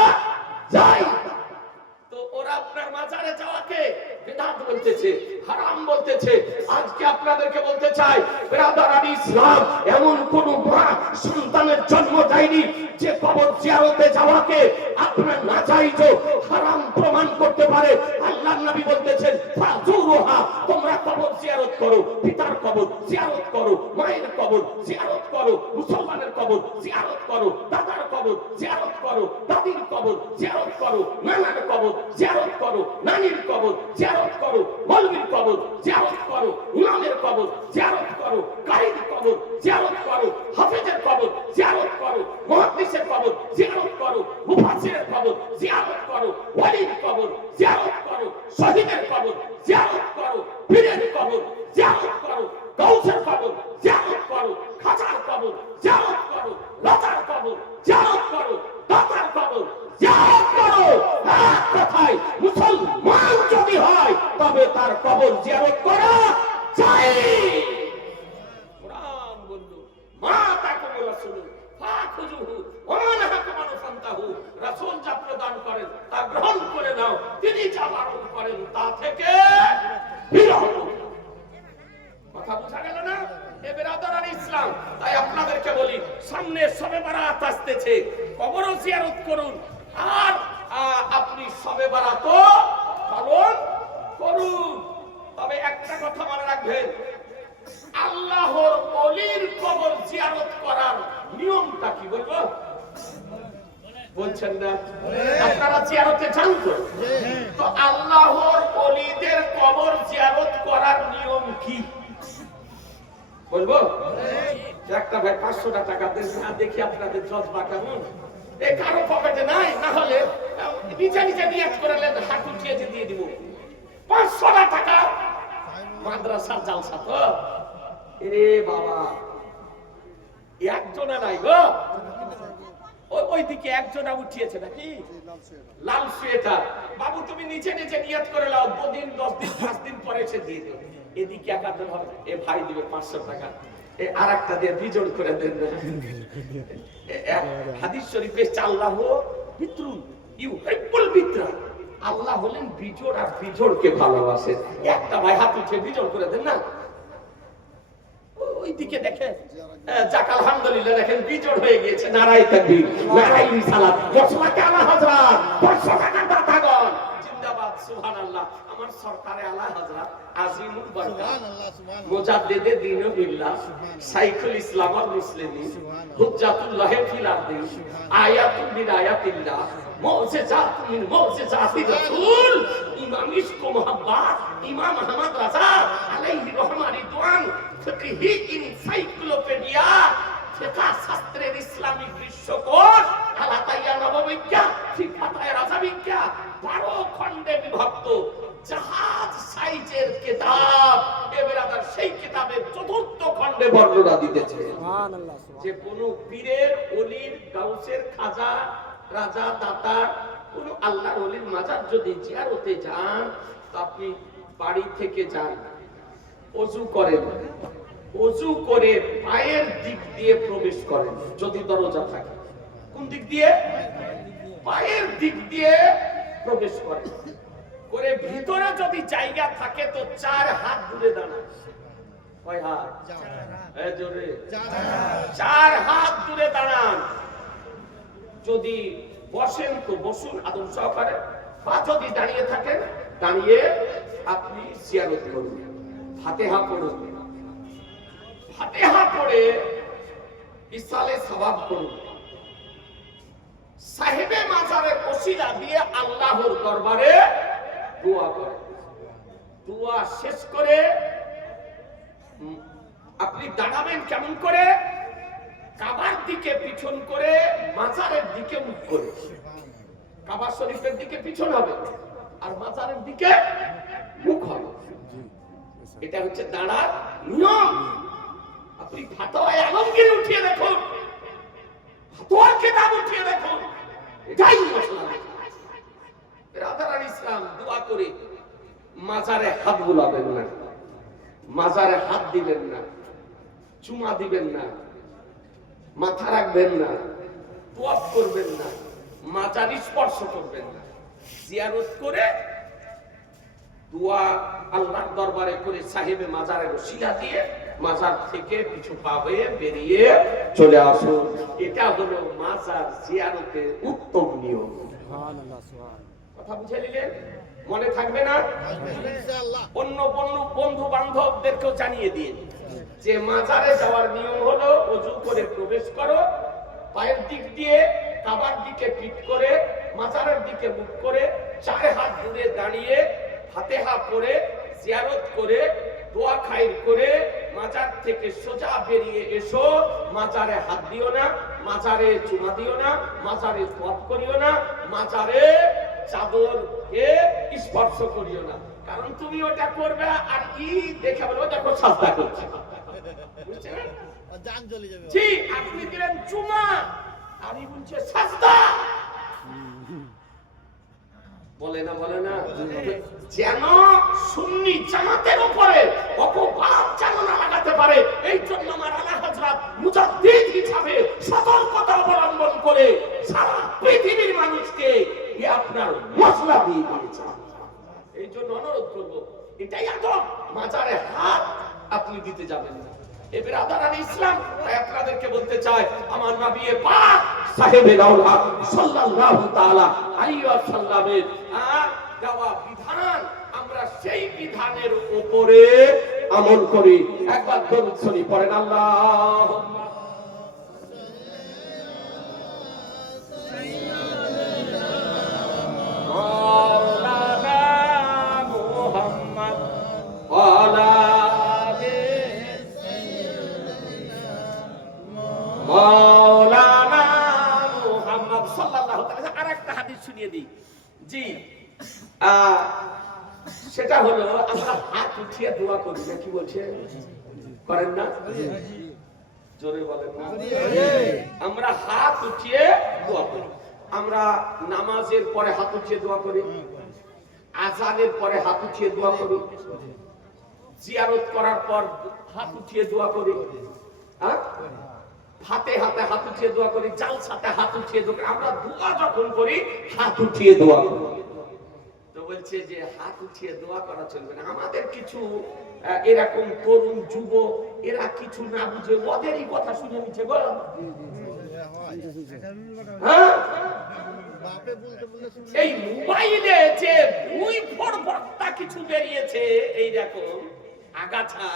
যায়। তো ওরা আপনার মাজারে যাওয়াকে বিদআত বলতেছে, হারাম বলতেছে। আজকে আপনাদেরকে বলতে চাই বিরাদারানি ইসলাম, এমন কোন মা সন্তানের জন্ম দেয়নি যে কবর জিয়ারতে যাওয়াকে আপনার নাজায়েজ হারাম প্রমাণ করতে পারে। আল্লাহর নবী বলতেছেন ফাজুরুহা, তোমরা কবর জিয়ারত করো, পিতার কবর জিয়ারত করো, মায়ের কবর জিয়ারত করো, মুসলমানের কবর জিয়ারত করো, দাদার কবর জিয়ারত করো, দাদির কবর জিয়ারত করো, নানার কবর জিয়ারত করো, নানির কবর জিয়ারত করো, মৌলবীর কবর জিয়ারত করো, ইমামের কবর জিয়ারত করো, কারীর কবর জিয়ারত করো, হাফেজের কবর জিয়ারত করো, মুহাদ্দিসের কবর জিয়ারত করো, মুফাসসিরের কবর জিয়ারত করো, ওলির কবর জিয়ারত করো, শহীদের কবর জিয়ারত করো, পীরের কবর জিয়ারত করো, গাউসের কবর জিয়ারত করো, খাজার কবর জিয়ারত করো, রাজার কবর জিয়ারত করো, দাতার কবর জিয়ারত করো। এক কথায় মুসলমান যদি হয় তবে তার কবর জিয়ারত করা চাই। কোরআন বলল মা তাকুম রাসূল ফাখুযুহু ওয়া মা নাহাকুম আনহু ফান্তাহু, রাসূল যা প্রদান করেন তা গ্রহণ করে নাও, তিনি যা বারণ করেন তা থেকে বিরত। কথা বোঝা গেল না? এ বিরাদারান ইসলাম, তাই আপনাদেরকে বলি সামনে শবে বারাত আসতেছে, কবর জিয়ারত করুন আর আপনি শবে বারাত পালন করুন। তবে একটা কথা মনে রাখবেন, আল্লাহর ওলির কবর জিয়ারত করার নিয়মটা কি বলবো? বলছেন না? আপনারা জিয়ারতে যান তো আল্লাহর ওলিদের কবর জিয়ারত করার নিয়ম কি বলবো? একটা ভাই 500 টাকা দেন, দেখি আপনাদের জজবা কেমন। এই কারো পকেটে নাই, না হলে নিচে নিচে নিয়াত করে নেন, হাত উঠিয়ে দিয়ে দিব। 500 টাকা মাদ্রাসার জালসা তো। এরে বাবা, একজনে নাই গো, ওইদিকে একজনা উঠিয়েছে নাকি লাল সোয়েটার। বাবু তুমি নিচে নিচে নিয়াত করে নাও, 2 দিন 10 দিন 5 দিন পরে এসে দিয়ে দিও। এদিকে একাতে হবে, এ ভাই দিবে 500 টাকা, এ আরেকটা দিয়ে বিজোড় করে দেন। হাদিস শরীফে আল্লাহু বিতরুন ইউহিব্বুল বিতরা, আল্লাহ হলেন বিজোড় আর বিজোড়কে ভালোবাসেন। একটা ভাই হাত উঠে বিজোড় করে দেন না, ওইদিকে দেখেন যাক আলহামদুলিল্লাহ, দেখেন বিজোড় হয়ে গিয়েছে। নারায়ে তাকবীর, নারায়ে রিসালাত, মসলাকে আলা হযরত 500 টাকা দাতাগণ জিন্দাবাদ, সুবহানাল্লাহ। আমার সরকারে আলা হযরত আজিমুল বারকাত মুজাদ্দিদে দ্বীনুল বিল্লাহ শাইখুল ইসলাম ওয়াল মুসলিমিন হুজ্জাতুল্লাহ ফিল আরদি আয়াতুল মিন আয়াতিল্লাহ মুজিজাতুন মিন মুজিজাতির রাসূল ইমাম ইশক মুহাব্বত ইমাম আহমদ রাজা আলাইহি রহমান রিদওয়ান ফিকহি এনসাইক্লোপিডিয়া ফিকহ শাস্ত্রের ইসলামিক বিশ্বকোষ আলাতাইয়া নববিজ্ঞা ফিকহায়ে রাজাবিজ্ঞা 12 খণ্ডে বিভক্ত জাহাজ সাইজের কিতাব। এবারে সেই কিতাবের 4র্থ খণ্ডে বর্ণনা দিতেছে সুবহানাল্লাহ, যে কোন পীরের ওলির গাউসের খাজা রাজা দাতা কোন আল্লাহর ওলির মাজার যদি জিয়ারতে যান আপনি বাড়ি থেকে যান, ওযু করেন, ওযু করে পায়ের দিক দিয়ে প্রবেশ করেন যদি দরজা থাকে। কোন দিক দিয়ে? পায়ের দিক দিয়ে প্রবেশ করেন। করে ভিতরে যদি জায়গা থাকে তো 4 হাত দূরে দাঁড়ান। কয় হাত? জোরে 4 হাত দূরে দাঁড়ান। যদি বসেন তো বসুন আদব সহকারে, বা যদি দাঁড়িয়ে থাকেন দাঁড়িয়ে আপনি জিয়ারত করুন, ফাতিহা পড়ুন। ফাতিহা পড়ে ইসালে সওয়াব করুন। সাহেবে মাজারের ওসিলা দিয়ে আল্লাহর দরবারে দোয়া করেন। দোয়া শেষ করে আপনি দাঁড়াবেন কেমন করে? কাবার দিকে পিছন করে, মাজারের দিকে মুখ করে। কাবা শরীফের দিকে পিছন হবে আর মাজারের দিকে মুখ হবে। এটা হচ্ছে দাঁড়ার নিয়ম। আপনি ফাতোয়ায়ে আলমগীর উঠিয়ে দেখুন, ফাতোয়ার কিতাব উঠিয়ে দেখুন, এটাই মশলা। রাধারান ইসলাম দোয়া করে মাজারে হাত বুলাবেন না, মাজারে হাত দিবেন না, চুমা দিবেন না, মাথা রাখবেন না, তোয়াফ করবেন না, মাজার স্পর্শ করবেন না। জিয়ারত করে দোয়া আল্লাহর দরবারে করে সাহেবে মাজারের ওসিলা দিয়ে মাজার থেকে পিছু পা হয়ে বেরিয়ে চলে আসুন। এটা হলো মাজার জিয়ারতের উত্তম নিয়ম। কথা বুঝে নিলেন? মনে থাকবে না? অন্য বন্ধু বান্ধবদেরকেও জানিয়ে দিন যে মাজারে যাওয়ার নিয়ম হলো ওযু করে প্রবেশ করো, পায়ের দিক দিয়ে কাবার দিকে পিঠ করে, মাজারের দিকে মুখ করে, 4 হাত দূরে দাঁড়িয়ে ফাতিহা পড়ে জিয়ারত করে দোয়া খাইর করে মাজার থেকে সোজা বেরিয়ে এসো। মাজারে হাত দিও না, মাজারে চুমা দিও না, মাজারে তোয়াফ করিও না, মাজারে চাদরকে স্পর্শ করিও না। কারণ তুমি ওটা করবে আর দেখে বলবো দেখো সাজদা করছে। বুঝছেন? জান চলে যাবে। জি, আপনি দিলেন চুমা আর বলছে সাজদা। বলে না যেন সুন্নি জামাতের উপরে অপবাদ যেন না লাগাতে পারে। এই জন্য আমার আলা হযরত মুজাদ্দিদ হিসাবে সতর্কতা অবলম্বন করে সারা পৃথিবীর মানুষকে আপনার মশলা দিয়ে দিয়েছেন। এই জন্য অনুরোধ করবো, এটাই আদব, মাজারে হাত আপনি দিতে যাবেন না। এবার রাধারানী ইসলাম তাই আপনাদেরকে বলতে চাই, আমার নবী পাক সাহেবে দাওলাত সাল্লাল্লাহু তাআলা আলাইহি ওয়াসাল্লামের দেওয়া বিধান, আমরা সেই বিধানের উপরে আমল করি। একবার দরুদ শরীফ পড়েন, আল্লাহুম্মা জি, সেটা হলো আমরা হাত উঠিয়ে দোয়া করি না, কি বলছেন? করেন না? জোরে বলেন না। আমরা হাত উঠিয়ে দোয়া করি। আমরা নামাজের পরে হাত উঠিয়ে দোয়া করি, আযানের পরে হাত উঠিয়ে দোয়া করি, জিয়ারত করার পর হাত উঠিয়ে দোয়া করি, ফাতিহাতে হাত উঠিয়ে দোয়া করি, জালসাতে হাত উঠিয়ে দোয়া করি। আমরা দোয়া যখন করি হাত উঠিয়ে দোয়া করি। তো বলছে যে হাত উঠিয়ে দোয়া করা চলবে না। আমাদের কিছু এরকম তরুণ যুবক এরা কিছু না বুঝে ওদেরই কথা শুনে নিচ্ছে গো। এই মোবাইলে যে বই পড়বর্তা কিছু বেরিয়েছে, এইরকম আগাছা,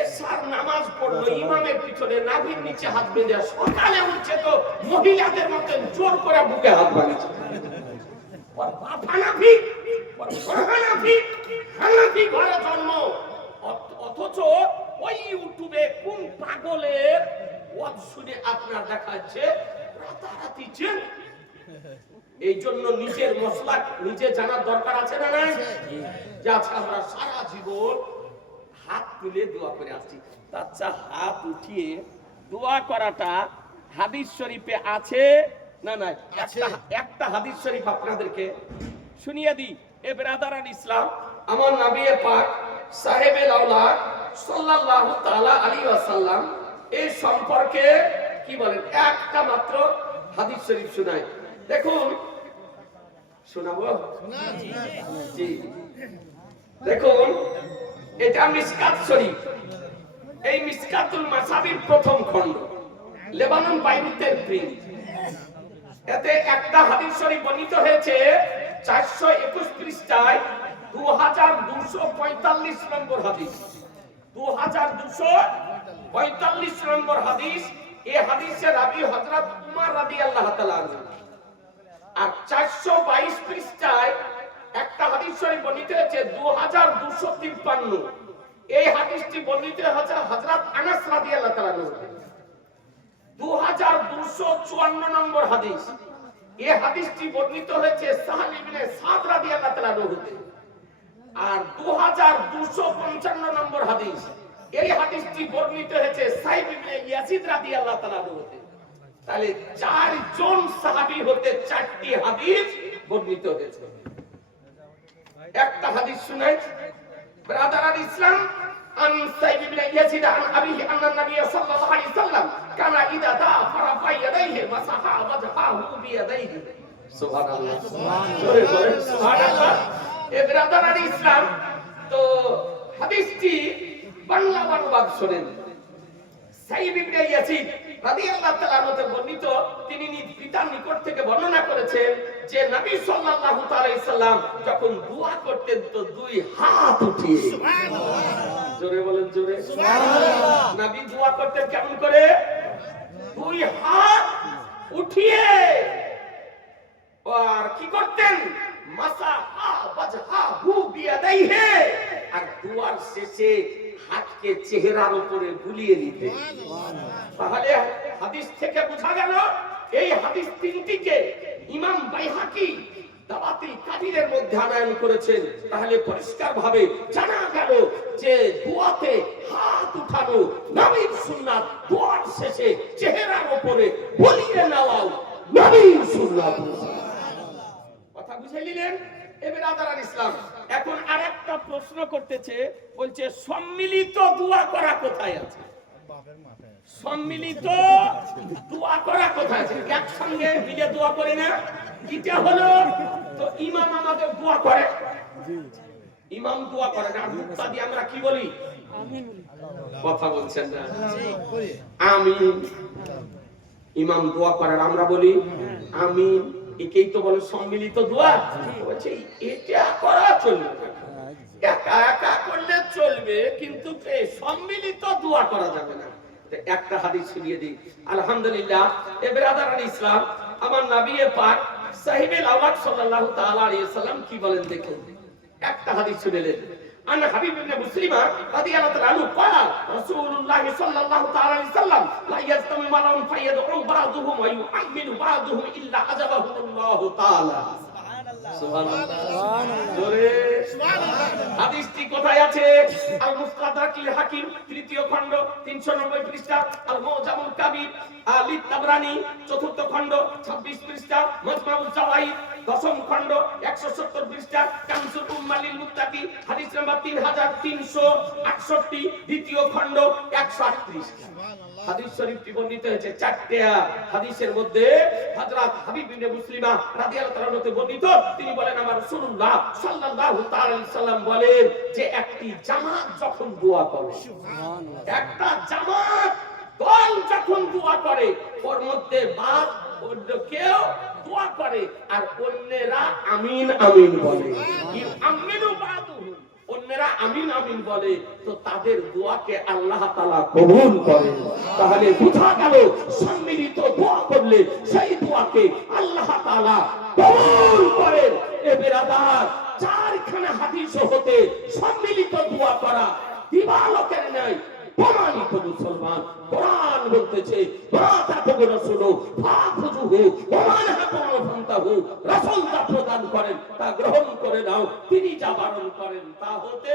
এসার নামাজ পড়লো ইমামের পিছনে নাভির নিচে হাত বেঁধে, সকালে উঠছে তো মহিলাদের মতন জোর করে বুকে হাত বাঁধছে। অথচ ওই ইউটিউবে কোন পাগলের ওয়াজ শুনে আপনার দেখাচ্ছে রাতারাতি চেন। এই জন্য নিজের মশলা নিজে জানার দরকার আছে না নাই? যে আচ্ছা আমরা সারা জীবন হাত তুলে দোয়া করে আসছি। আচ্ছা, হাত উঠিয়ে দোয়া করাটা হাদিস শরীফে আছে না নাই? একটা হাদিস শরীফ আপনাদেরকে শুনিয়ে দিই। এ ব্রাদারান ইসলাম, আমার নবী পাক সাহেবে আওলাদ সাল্লাল্লাহু তাআলা আলাইহি ওয়াসাল্লাম এই সম্পর্কে কি বলেন, একটা মাত্র হাদিস শরীফ শোনায়। দেখুন, শোনাবো? জি, দেখুন, এটা মিশকাত শরীফ। এই মিশকাতুল মাসাবির প্রথম খণ্ড, লেবানন বাইরুতের প্রিন্ট। এতে একটা হাদিস শরীফ বর্ণিত হয়েছে 421 পৃষ্ঠায়, 2245 নম্বর হাদিস। 2245 নম্বর হাদিস। এই হাদিসের রাবী হযরত উমর রাদিয়াল্লাহু তাআলা আনহু। আর 422 পৃষ্ঠায় একটা হাদিস শরীফ বর্ণিত হয়েছে 2253। এই হাদিসটি বর্ণিত হয়েছে হযরত আনাস রাদিয়াল্লাহু তাআলা আনহু। 2254 নম্বর হাদিস। এই হাদিসটি বর্ণিত হয়েছে সাহল ইবনে সাদ রাদিয়াল্লাহু তাআলা আনহু। আর 2255 নম্বর হাদিস। এই হাদিসটি বর্ণিত হয়েছে সাইব ইবনে ইয়াজিদ রাদিয়াল্লাহু তাআলা আনহু। তাহলে 4 জন সাহাবী হতে 4টি হাদিস বর্ণিত হয়েছে। একটা হাদিস শুনাই ব্রাদার ইসলাম। عن سعيد بن يزيد عن أبيه أن النبي صلى الله عليه وسلم كان إذا دعا فرفع يديه مسح وجهه بيديه. سبحان الله. سبحان الله. ব্রাদার ইসলাম, তো হাদিসটি বাংলা অনুবাদ শুনেন। সাইদ ইবনে ইয়াজিদ রাদিয়াল্লাহু তাআলা আনহু বর্ণিত, তিনি নিজ পিতার নিকট থেকে বর্ণনা করেছেন যে নবী সাল্লাল্লাহু আলাইহি সাল্লাম যখন দোয়া করতেন তো দুই হাত উঠিয়ে, সুবহানাল্লাহ, জোরে বলেন, জোরে সুবহানাল্লাহ। নবী দোয়া করতেন কেমন করে? দুই হাত উঠিয়ে। আর কি করতেন? মাসাহা ওয়াজহাহু বিয়াদাইহি। আর দুয়ার শেষে হাতকে চেহারার উপরে বুলিয়ে নিতে। তাহলে হাদিস থেকে বোঝা গেল এই হাদিস তিনটিকে ইমাম বাইহাকি দাওয়াতুল কাদিরের মধ্যে আনয়ন করেছেন। তাহলে পরিষ্কার ভাবে জানা গেল যে দোয়াতে হাত উঠানো নবীর সুন্নাত, দোয়ার শেষে চেহারার উপরে বুলিয়ে নেওয়াও নবীর সুন্নাত। কথা বুঝে নিলেন? এবার আদার ইসলাম এখন আরেকটা প্রশ্ন করতেছে, বলছে সম্মিলিত দোয়া করা কোথায় আছে? সম্মিলিত দোয়া করা কোথায় আছে? একসঙ্গে মিলে দোয়া করি না, এটা হলো তো ইমাম আমাদের দোয়া করে, ইমাম দোয়া করে না। মুক্তা দিয়ে আমরা কি বলি? আমিন। কথা বলছেন না? আমিন। ইমাম দোয়া করেন, আমরা বলি আমিন। একেই তো বলে সম্মিলিত দোয়া। বলছে এটা করা চলবে না, একা একা করলে চলবে, কিন্তু সম্মিলিত দোয়া করা যাবে না। একটা হাদিস শুনিয়ে দিই। আলহামদুলিল্লাহ, এ ব্রাদারান ইসলাম, আমার নবী পাক সাহিবে আওলাদ সাল্লাল্লাহু তাআলা আলাইহি সাল্লাম কি বলেন দেখুন। একটা হাদিস শুনেলেন। আন হাবিব ইবনে মুসলিমা রাদিয়াল্লাহু তাআলা আনহু قال রাসূলুল্লাহ সাল্লাল্লাহু তাআলা আলাইহি সাল্লাম লা ইয়াজতামি মালাউন ফায়াদউ বা'দুহুম ওয়া ইউ'মিনু বা'দুহুম ইল্লা আজাবাহুল্লাহু তাআলা। সুবহানাল্লাহ, সুবহানাল্লাহ, জোরে সুবহানাল্লাহ। হাদিসটি কোথায় আছে? আল মুস্তাদরাকুল হাকিম, তৃতীয় খণ্ড, 390 পৃষ্ঠা। আল মুজামুল কাবীর আলী তাবরানী, চতুর্থ খণ্ড, 26 পৃষ্ঠা। মাজমাউল জাওয়াহিদ, দশম খণ্ড, 170 পৃষ্ঠা। কানসুল উম্মালিল মুত্তাকি, হাদিস নাম্বার 3368, দ্বিতীয় খণ্ড, 108 পৃষ্ঠা। হাদিস শরীফটি বর্ণিত হয়েছে 4টা হাদিসের মধ্যে। হযরত হাবিব ইবনে মুসলিমা রাদিয়াল্লাহু তাআলা আনহু বর্ণিত, তিনি বলেন আমার রাসূলুল্লাহ সাল্লাল্লাহু তাআলা আলাইহি সাল্লাম বলেন যে একটি জামাত যখন দোয়া করে, সুবহানাল্লাহ, একটা জামাত দল যখন দোয়া করে, ওর মধ্যে বাদ অন্য কেউ দোয়া করে আর অন্যরা আমিন আমিন বলে, আমিনু বাদুহু, অন্যরা আমিন আমিন বলে, তো তাদের দোয়াকে আল্লাহ তাআলা কবুল করেন। তাহলে বোঝা গেল সম্মিলিত দোয়া করলে সেই দোয়াকে আল্লাহ তাআলা কবুল করেন। এ বেরাদার, 4খানা হাদিস হতে সম্মিলিত দোয়া করা দিবালোকের নাই প্রমাণিত মুসলমান। কোরআন বলতেছে রাসূল যা প্রদান করেন তা গ্রহণ করে নাও, তিনি যা বারণ করেন তা হতে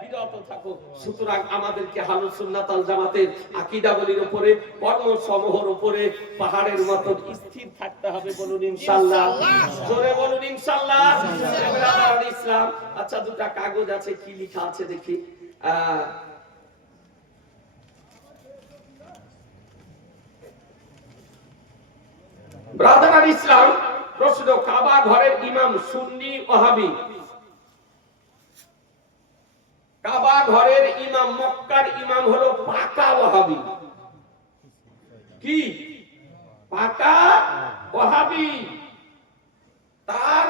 বিরত থাকো। সুতরাং আমাদেরকে আহলুস সুন্নাত ওয়াল জামাতের আকীদাগুলির উপরে, কর্মসমূহের উপরে পাহাড়ের মতো স্থির থাকতে হবে। বলুন ইনশাআল্লাহ, জোরে বলুন ইনশাআল্লাহ। ব্রাদার ইসলাম, আচ্ছা দুটো কাগজ আছে, কি লেখা আছে দেখি। ব্রাদার ইসলাম, প্রশ্ন, কাবা ঘরের ইমাম সুন্নি ওয়াহাবি, কাবা ঘরের ইমাম, মক্কার ইমাম হলো পাকা ওয়াহাবি। কি পাকা ওয়াহাবি? তার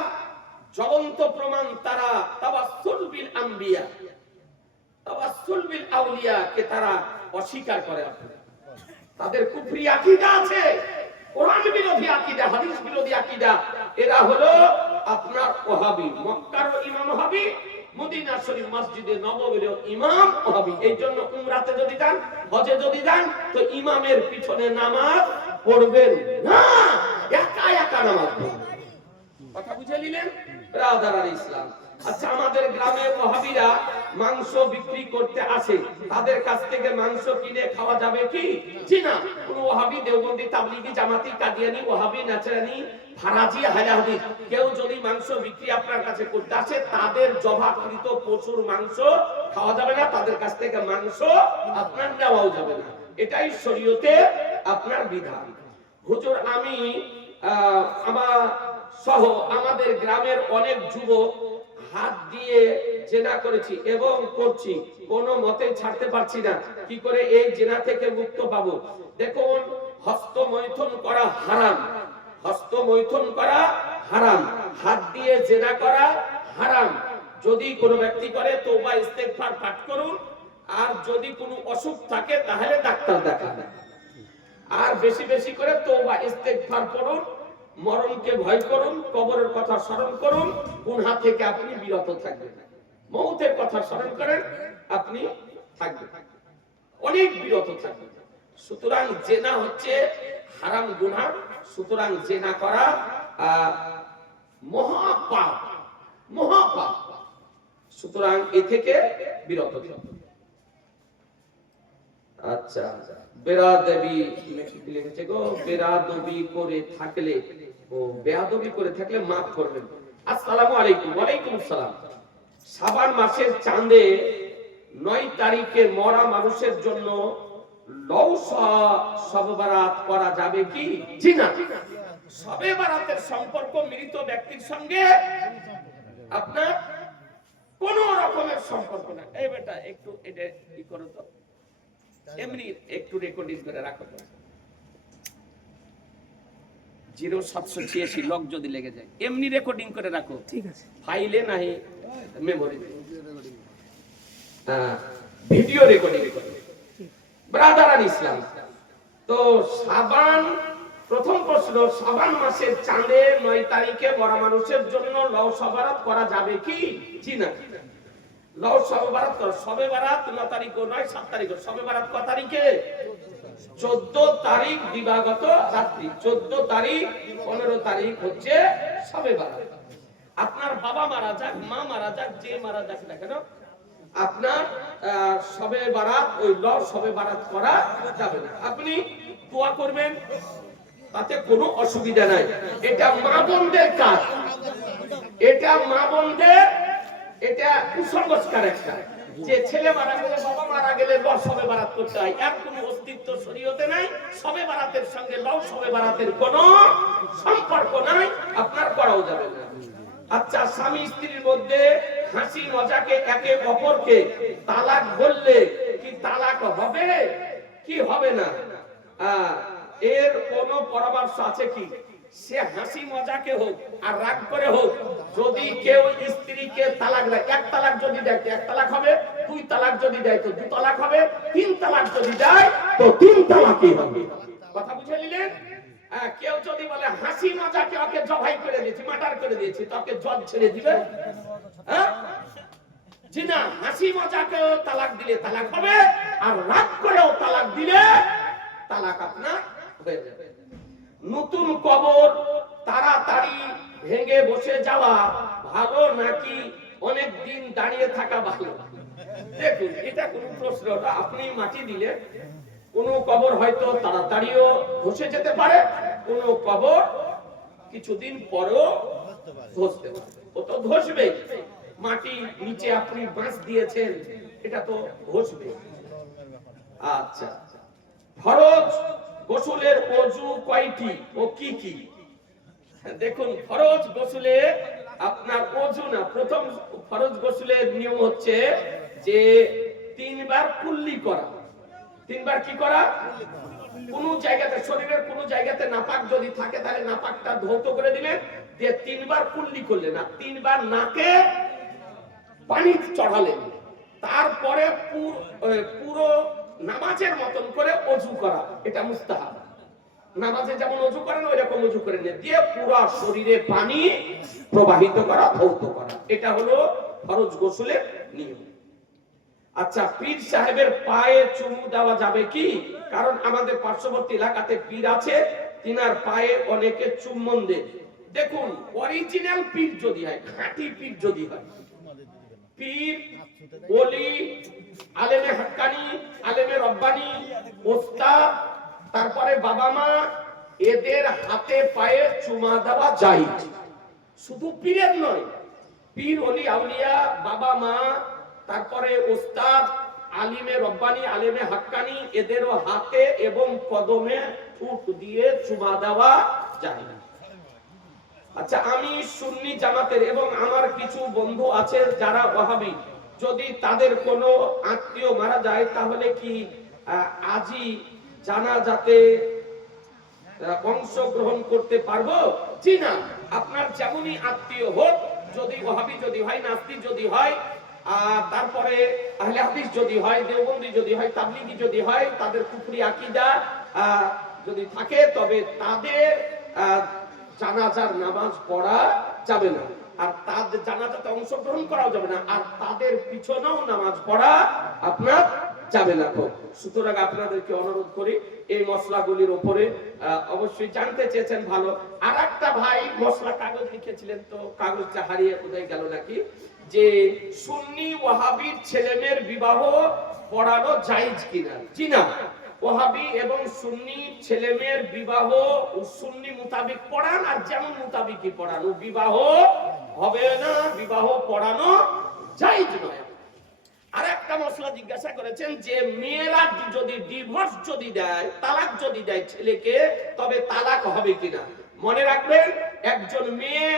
জ্বলন্ত প্রমাণ তারা তাওয়াসসুল বিল আম্বিয়া, তাওয়াসসুল বিল আউলিয়া কে তারা অস্বীকার করে। তাদের কুফরি আকীদা আছে, কোরআন বিরোধী আকীদা, হাদিস বিরোধী আকীদা। এরা হলো আপনার ওয়াহাবি। মক্কার ইমাম ওয়াহাবি, মদিনা শরীফ মসজিদে নববীর ইমাম ওয়াহাবি। এই জন্য উমরাতে যদি যান, হজে যদি যান, তো ইমামের পিছনে নামাজ পড়বেন না, একা একা নামাজ পড়বেন। কথা বুঝে নিলেন ব্রাদার ইসলাম? আচ্ছা, আমাদের গ্রামে ওয়াহাবিরা মাংস বিক্রি করতে আসে, তাদের কাছ থেকে মাংস কিনে খাওয়া যাবে কি? জি না। কোন ওয়াহাবি, দেওবন্দি, তাবলিগি, জামাতি, কাদিয়ানি, ওয়াহাবি, নাচরানি, ফারাজি, হালাহাদি কেউ যদি মাংস বিক্রি আপনার কাছে করতে আসে, তাদের জবাকৃত পশুর মাংস খাওয়া যাবে না, তাদের কাছ থেকে মাংস আপনার নেওয়াও যাবে না। এটাই শরীয়তে আপনার বিধান। হুজুর, আমি আমার সহ আমাদের গ্রামের অনেক যুবক হাত দিয়ে জেনা করেছি এবং করছি, কোনো মতে ছাড়তে পারছি না। কি করে এই জেনা থেকে মুক্ত পাবো? দেখুন, হস্তমৈথুন করা হারাম, হস্তমৈথুন করা হারাম, হাত দিয়ে জেনা করা হারাম। যদি কোনো ব্যক্তি করে তওবা ইস্তেগফার পাঠ করুন, আর যদি কোনো অসুখ থাকে তাহলে ডাক্তার দেখান, আর বেশি বেশি করে তওবা ইস্তেগফার পড়ুন, মরণকে ভয় করুন, কবরের কথা স্মরণ করুন, গুনাহ থেকে আপনি বিরত থাকবেন, মৌতের কথা স্মরণ করেন, আপনি থাকবেন, অনেক বিরত থাকবেন। সুতরাং জেনা হচ্ছে হারাম গুনাহ, সুতরাং জেনা করা মহাপাপ, মহাপাপ। সুতরাং এ থেকে বিরত থাকবেন। আচ্ছা, বেরাদবি লিখেছে গো, বেরাদবি করে থাকলে, ও বেয়াদবি করে থাকলে মাফ করবেন। আসসালামু আলাইকুম। ওয়ালাইকুম আসসালাম। শাবান মাসের চাঁদে 9 তারিখে মরা মানুষের জন্য শবে বারাত করা যাবে কি? জি না। শবে বারাতের সম্পর্ক মৃত ব্যক্তির সঙ্গে আপনার কোন রকমের সম্পর্ক না। এই বেটা একটু এটা কি করো তো, এমনি একটু রেকর্ডিং করে রাখো। 0786 লক যদি লেগে যায়, এমনি রেকর্ডিং করে রাখো, ঠিক আছে? ফাইলে নাই, মেমোরিতে, ভিডিও রেকর্ডিং করে। ব্রাদার ইসলাম, তো শাবান, প্রথম প্রশ্ন, শাবান মাসের চাঁদে 9 তারিখে মরা মানুষের জন্য শবে বারাত করা যাবে কি? জি না। শবে বারাত করা, শবে বারাত 9 তারিখও নয়, 7 তারিখও। শবে বারাত কত তারিখে? 14 তারিখ দিবাগত রাত্রি, 14 তারিখ 15 তারিখ হচ্ছে শবে বারাত। আপনার বাবা মারা যাক, মা মারা যাক, যে মারা যাক না কেন, আপনার শবে বারাত, ওই শবে বারাত করা যাবে না। আপনি দোয়া করবেন, তাতে কোনো অসুবিধা নাই। এটা মা বোনদের কাজ, এটা মা বোনদের, এটা কুসংস্কার একটা, যে ছেলে মারা গেলে, বাবা মারা গেলে শবে বারাত করতে হয়। এর কোনো অস্তিত্ব শরীয়তে নাই। শবে বারাতের সঙ্গে শবে বারাতের কোনো সম্পর্ক নাই, আপনার করাও যাবে না। আচ্ছা, স্বামী স্ত্রীর মধ্যে হাসি মজাকে একে অপরকে তালাক বললে কি তালাক হবে কি হবে না? এর কোন পরামর্শ আছে কি? সে হাসি মজাকে হোক আর রাগ করে হোক, যদি কেউ স্ত্রীকে তালাক দেয়, 1 তালাক যদি দেয় 1 তালাক হবে, 2 তালাক যদি দেয় তো 2 তালাক হবে, 3 তালাক যদি দেয় তো 3 তালাকই হবে। কথা বুঝে নিলেন? কেউ যদি বলে হাসি মজাকে ওকে জবাই করে দিয়েছি, মার্ডার করে দিয়েছি, তোকে জজ ছেড়ে দিবে? জি না। হাসি মজাকে তালাক দিলে তালাক হবে, আর রাগ করেও তালাক দিলে তালাক আপনার হয়ে যাবে। নতুন কবর তাড়াতাড়ি ভেঙে বসে যাওয়া ভালো নাকি অনেক দিন দাঁড়িয়ে থাকা ভালো? দেখুন, এটা কোন প্রশ্ন? আপনি মাটি দিলে কোন কবর হয়তো তাড়াতাড়িও ধসে যেতে পারে, কোন কবর কিছুদিন পরেও ধসতে পারে। ও তো ধসবে, মাটি নিচে আপনি বাঁশ দিয়েছেন, এটা তো ধসবে। আচ্ছা, ফরজ গোসলের ওযু কয়টি ও কি কি? দেখুন, ফরজ গোসলে আপনার ওযু না, প্রথম ফরজ গোসলের নিয়ম হচ্ছে যে 3 বার কুল্লি করা। 3 বার কি করা? কোন জায়গাতে, শরীরের কোন জায়গাতে নাপাক যদি থাকে তাহলে নাপাকটা ধৌত করে দিলেন, দিয়ে 3 বার কুল্লি করলেন, আর 3 বার নাকে পানি চড়ালেন। তারপরে পুরো নামাজের মতন করে ওযু করা, এটা মুস্তাহাব। নামাজে যেমন ওযু করেন ওই রকম ওযু করে নিয়ে দিয়ে পুরো শরীরে পানি প্রবাহিত করা, ধৌত করা, এটা হলো ফরজ গোসলের নিয়ম। আচ্ছা, পীর সাহেবের পায়ে চুমু দেওয়া যাবে কি? কারণ আমাদের পার্শ্ববর্তী এলাকাতে পীর আছে, তিনার পায়ে অনেকে চুম্বন দেন। দেখুন, অরিজিনাল পীর যদি হয়, খাঁটি পীর যদি হয়, পীর ওলি, আলেমে হাক্কানি, আলেমে রব্বানি, ওস্তাদ, তারপরে বাবা মা, এদের হাতে পায়ে চুমা দেওয়া যায়। শুধু পীরের নয়, পীর ওলি আউলিয়া, বাবা মা, তারপরে ওস্তাদ, আলিমে রব্বানি, আলেমে হাক্কানি, এদেরও হাতে এবং কদমে ঠোঁট দিয়ে চুমা দেওয়া যায় না। আচ্ছা, আমি সুন্নি জামাতের এবং আমার কিছু বন্ধু আছে যারা ওয়াহাবি, যদি তাদের কোনো আত্মীয় মারা যায় তাহলে কি আজই জানাজাতে অংশগ্রহণ করতে পারবো? জি না, আপনার যেমনই আত্মীয় হোক, যদি ওয়াহাবি যদি হয়, নাস্তি যদি হয়, তারপরে আহলে হাদিস যদি হয়, দেওবন্দি যদি হয়, তাবলিগি যদি হয়, তাদের কুফরি আকীদা যদি থাকে, তবে তাদের জানাজার নামাজ পড়া যাবে না, আর তাদের জানাজাতে অংশগ্রহণ করাও যাবে না, আর তাদের পিছনেও নামাজ পড়া আপনার যাবে না। সুতরাং আপনাদেরকে অনুরোধ করি এই মশলাগুলির উপরে অবশ্যই জানতে চেয়েছেন, ভালো। আর একটা ভাই মশলা কাগজ লিখেছিলেন, তো কাগজটা হারিয়ে কোথায় গেল নাকি, যে সুন্নি ওয়াহাবির ছেলেমেয়ের বিবাহ পড়ানো জায়েজ কিনা? জি না, ওয়াহাবি এবং সুন্নি ছেলেমেয়ের বিবাহ সুন্নি মোতাবেক পড়ান, আর যেমন মোতাবেকই পড়ান, বিবাহ হবে না, বিবাহ পড়ানো জায়েজ নয়। আর একটা মশলা জিজ্ঞাসা করেছেন যে মেয়েরা যদি ডিভোর্স যদি দেয়, তালাক যদি দেয় ছেলেকে, তবে তালাক হবে কিনা? মনে রাখবেন, একজন মেয়ে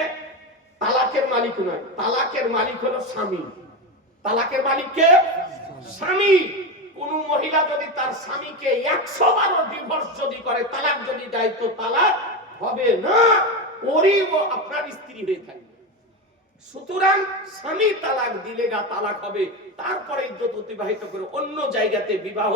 তালাকের মালিক নয়, তালাকের মালিক হলো স্বামী। তালাকের মালিক কে? স্বামী। কোন মহিলা যদি তার স্বামীকে 100 বার ডিভোর্স যদি করে, তালাক যদি দেয়, তো তালাক হবে না, ওরই আপনার স্ত্রী হয়ে থাকবে। সুতরাং স্বামী তালাক দিলে তালাক হবে, তারপরে ইদ্যত অতিবাহিত করে অন্য জায়গাতে বিবাহ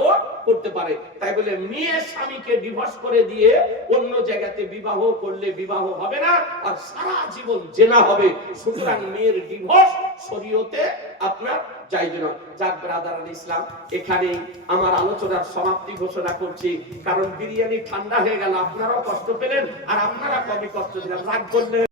করতে পারে। তাই বলে মেয়ে স্বামীকে ডিভোর্স করে দিয়ে অন্য জায়গাতে বিবাহ করলে বিবাহ হবে না, আর সারা জীবন জেনা হবে। সুতরাং মেয়ের ডিভোর্স শরীয়তে আপনার জায়েজ নয়। যাক ব্রাদারান ইসলাম, এখানেই আমার আলোচনার সমাপ্তি ঘোষণা করছি, কারণ বিরিয়ানি ঠান্ডা হয়ে গেল, আপনারাও কষ্ট পেলেন আর আপনারা কবে কষ্ট দিলাম, রাগ করলেন।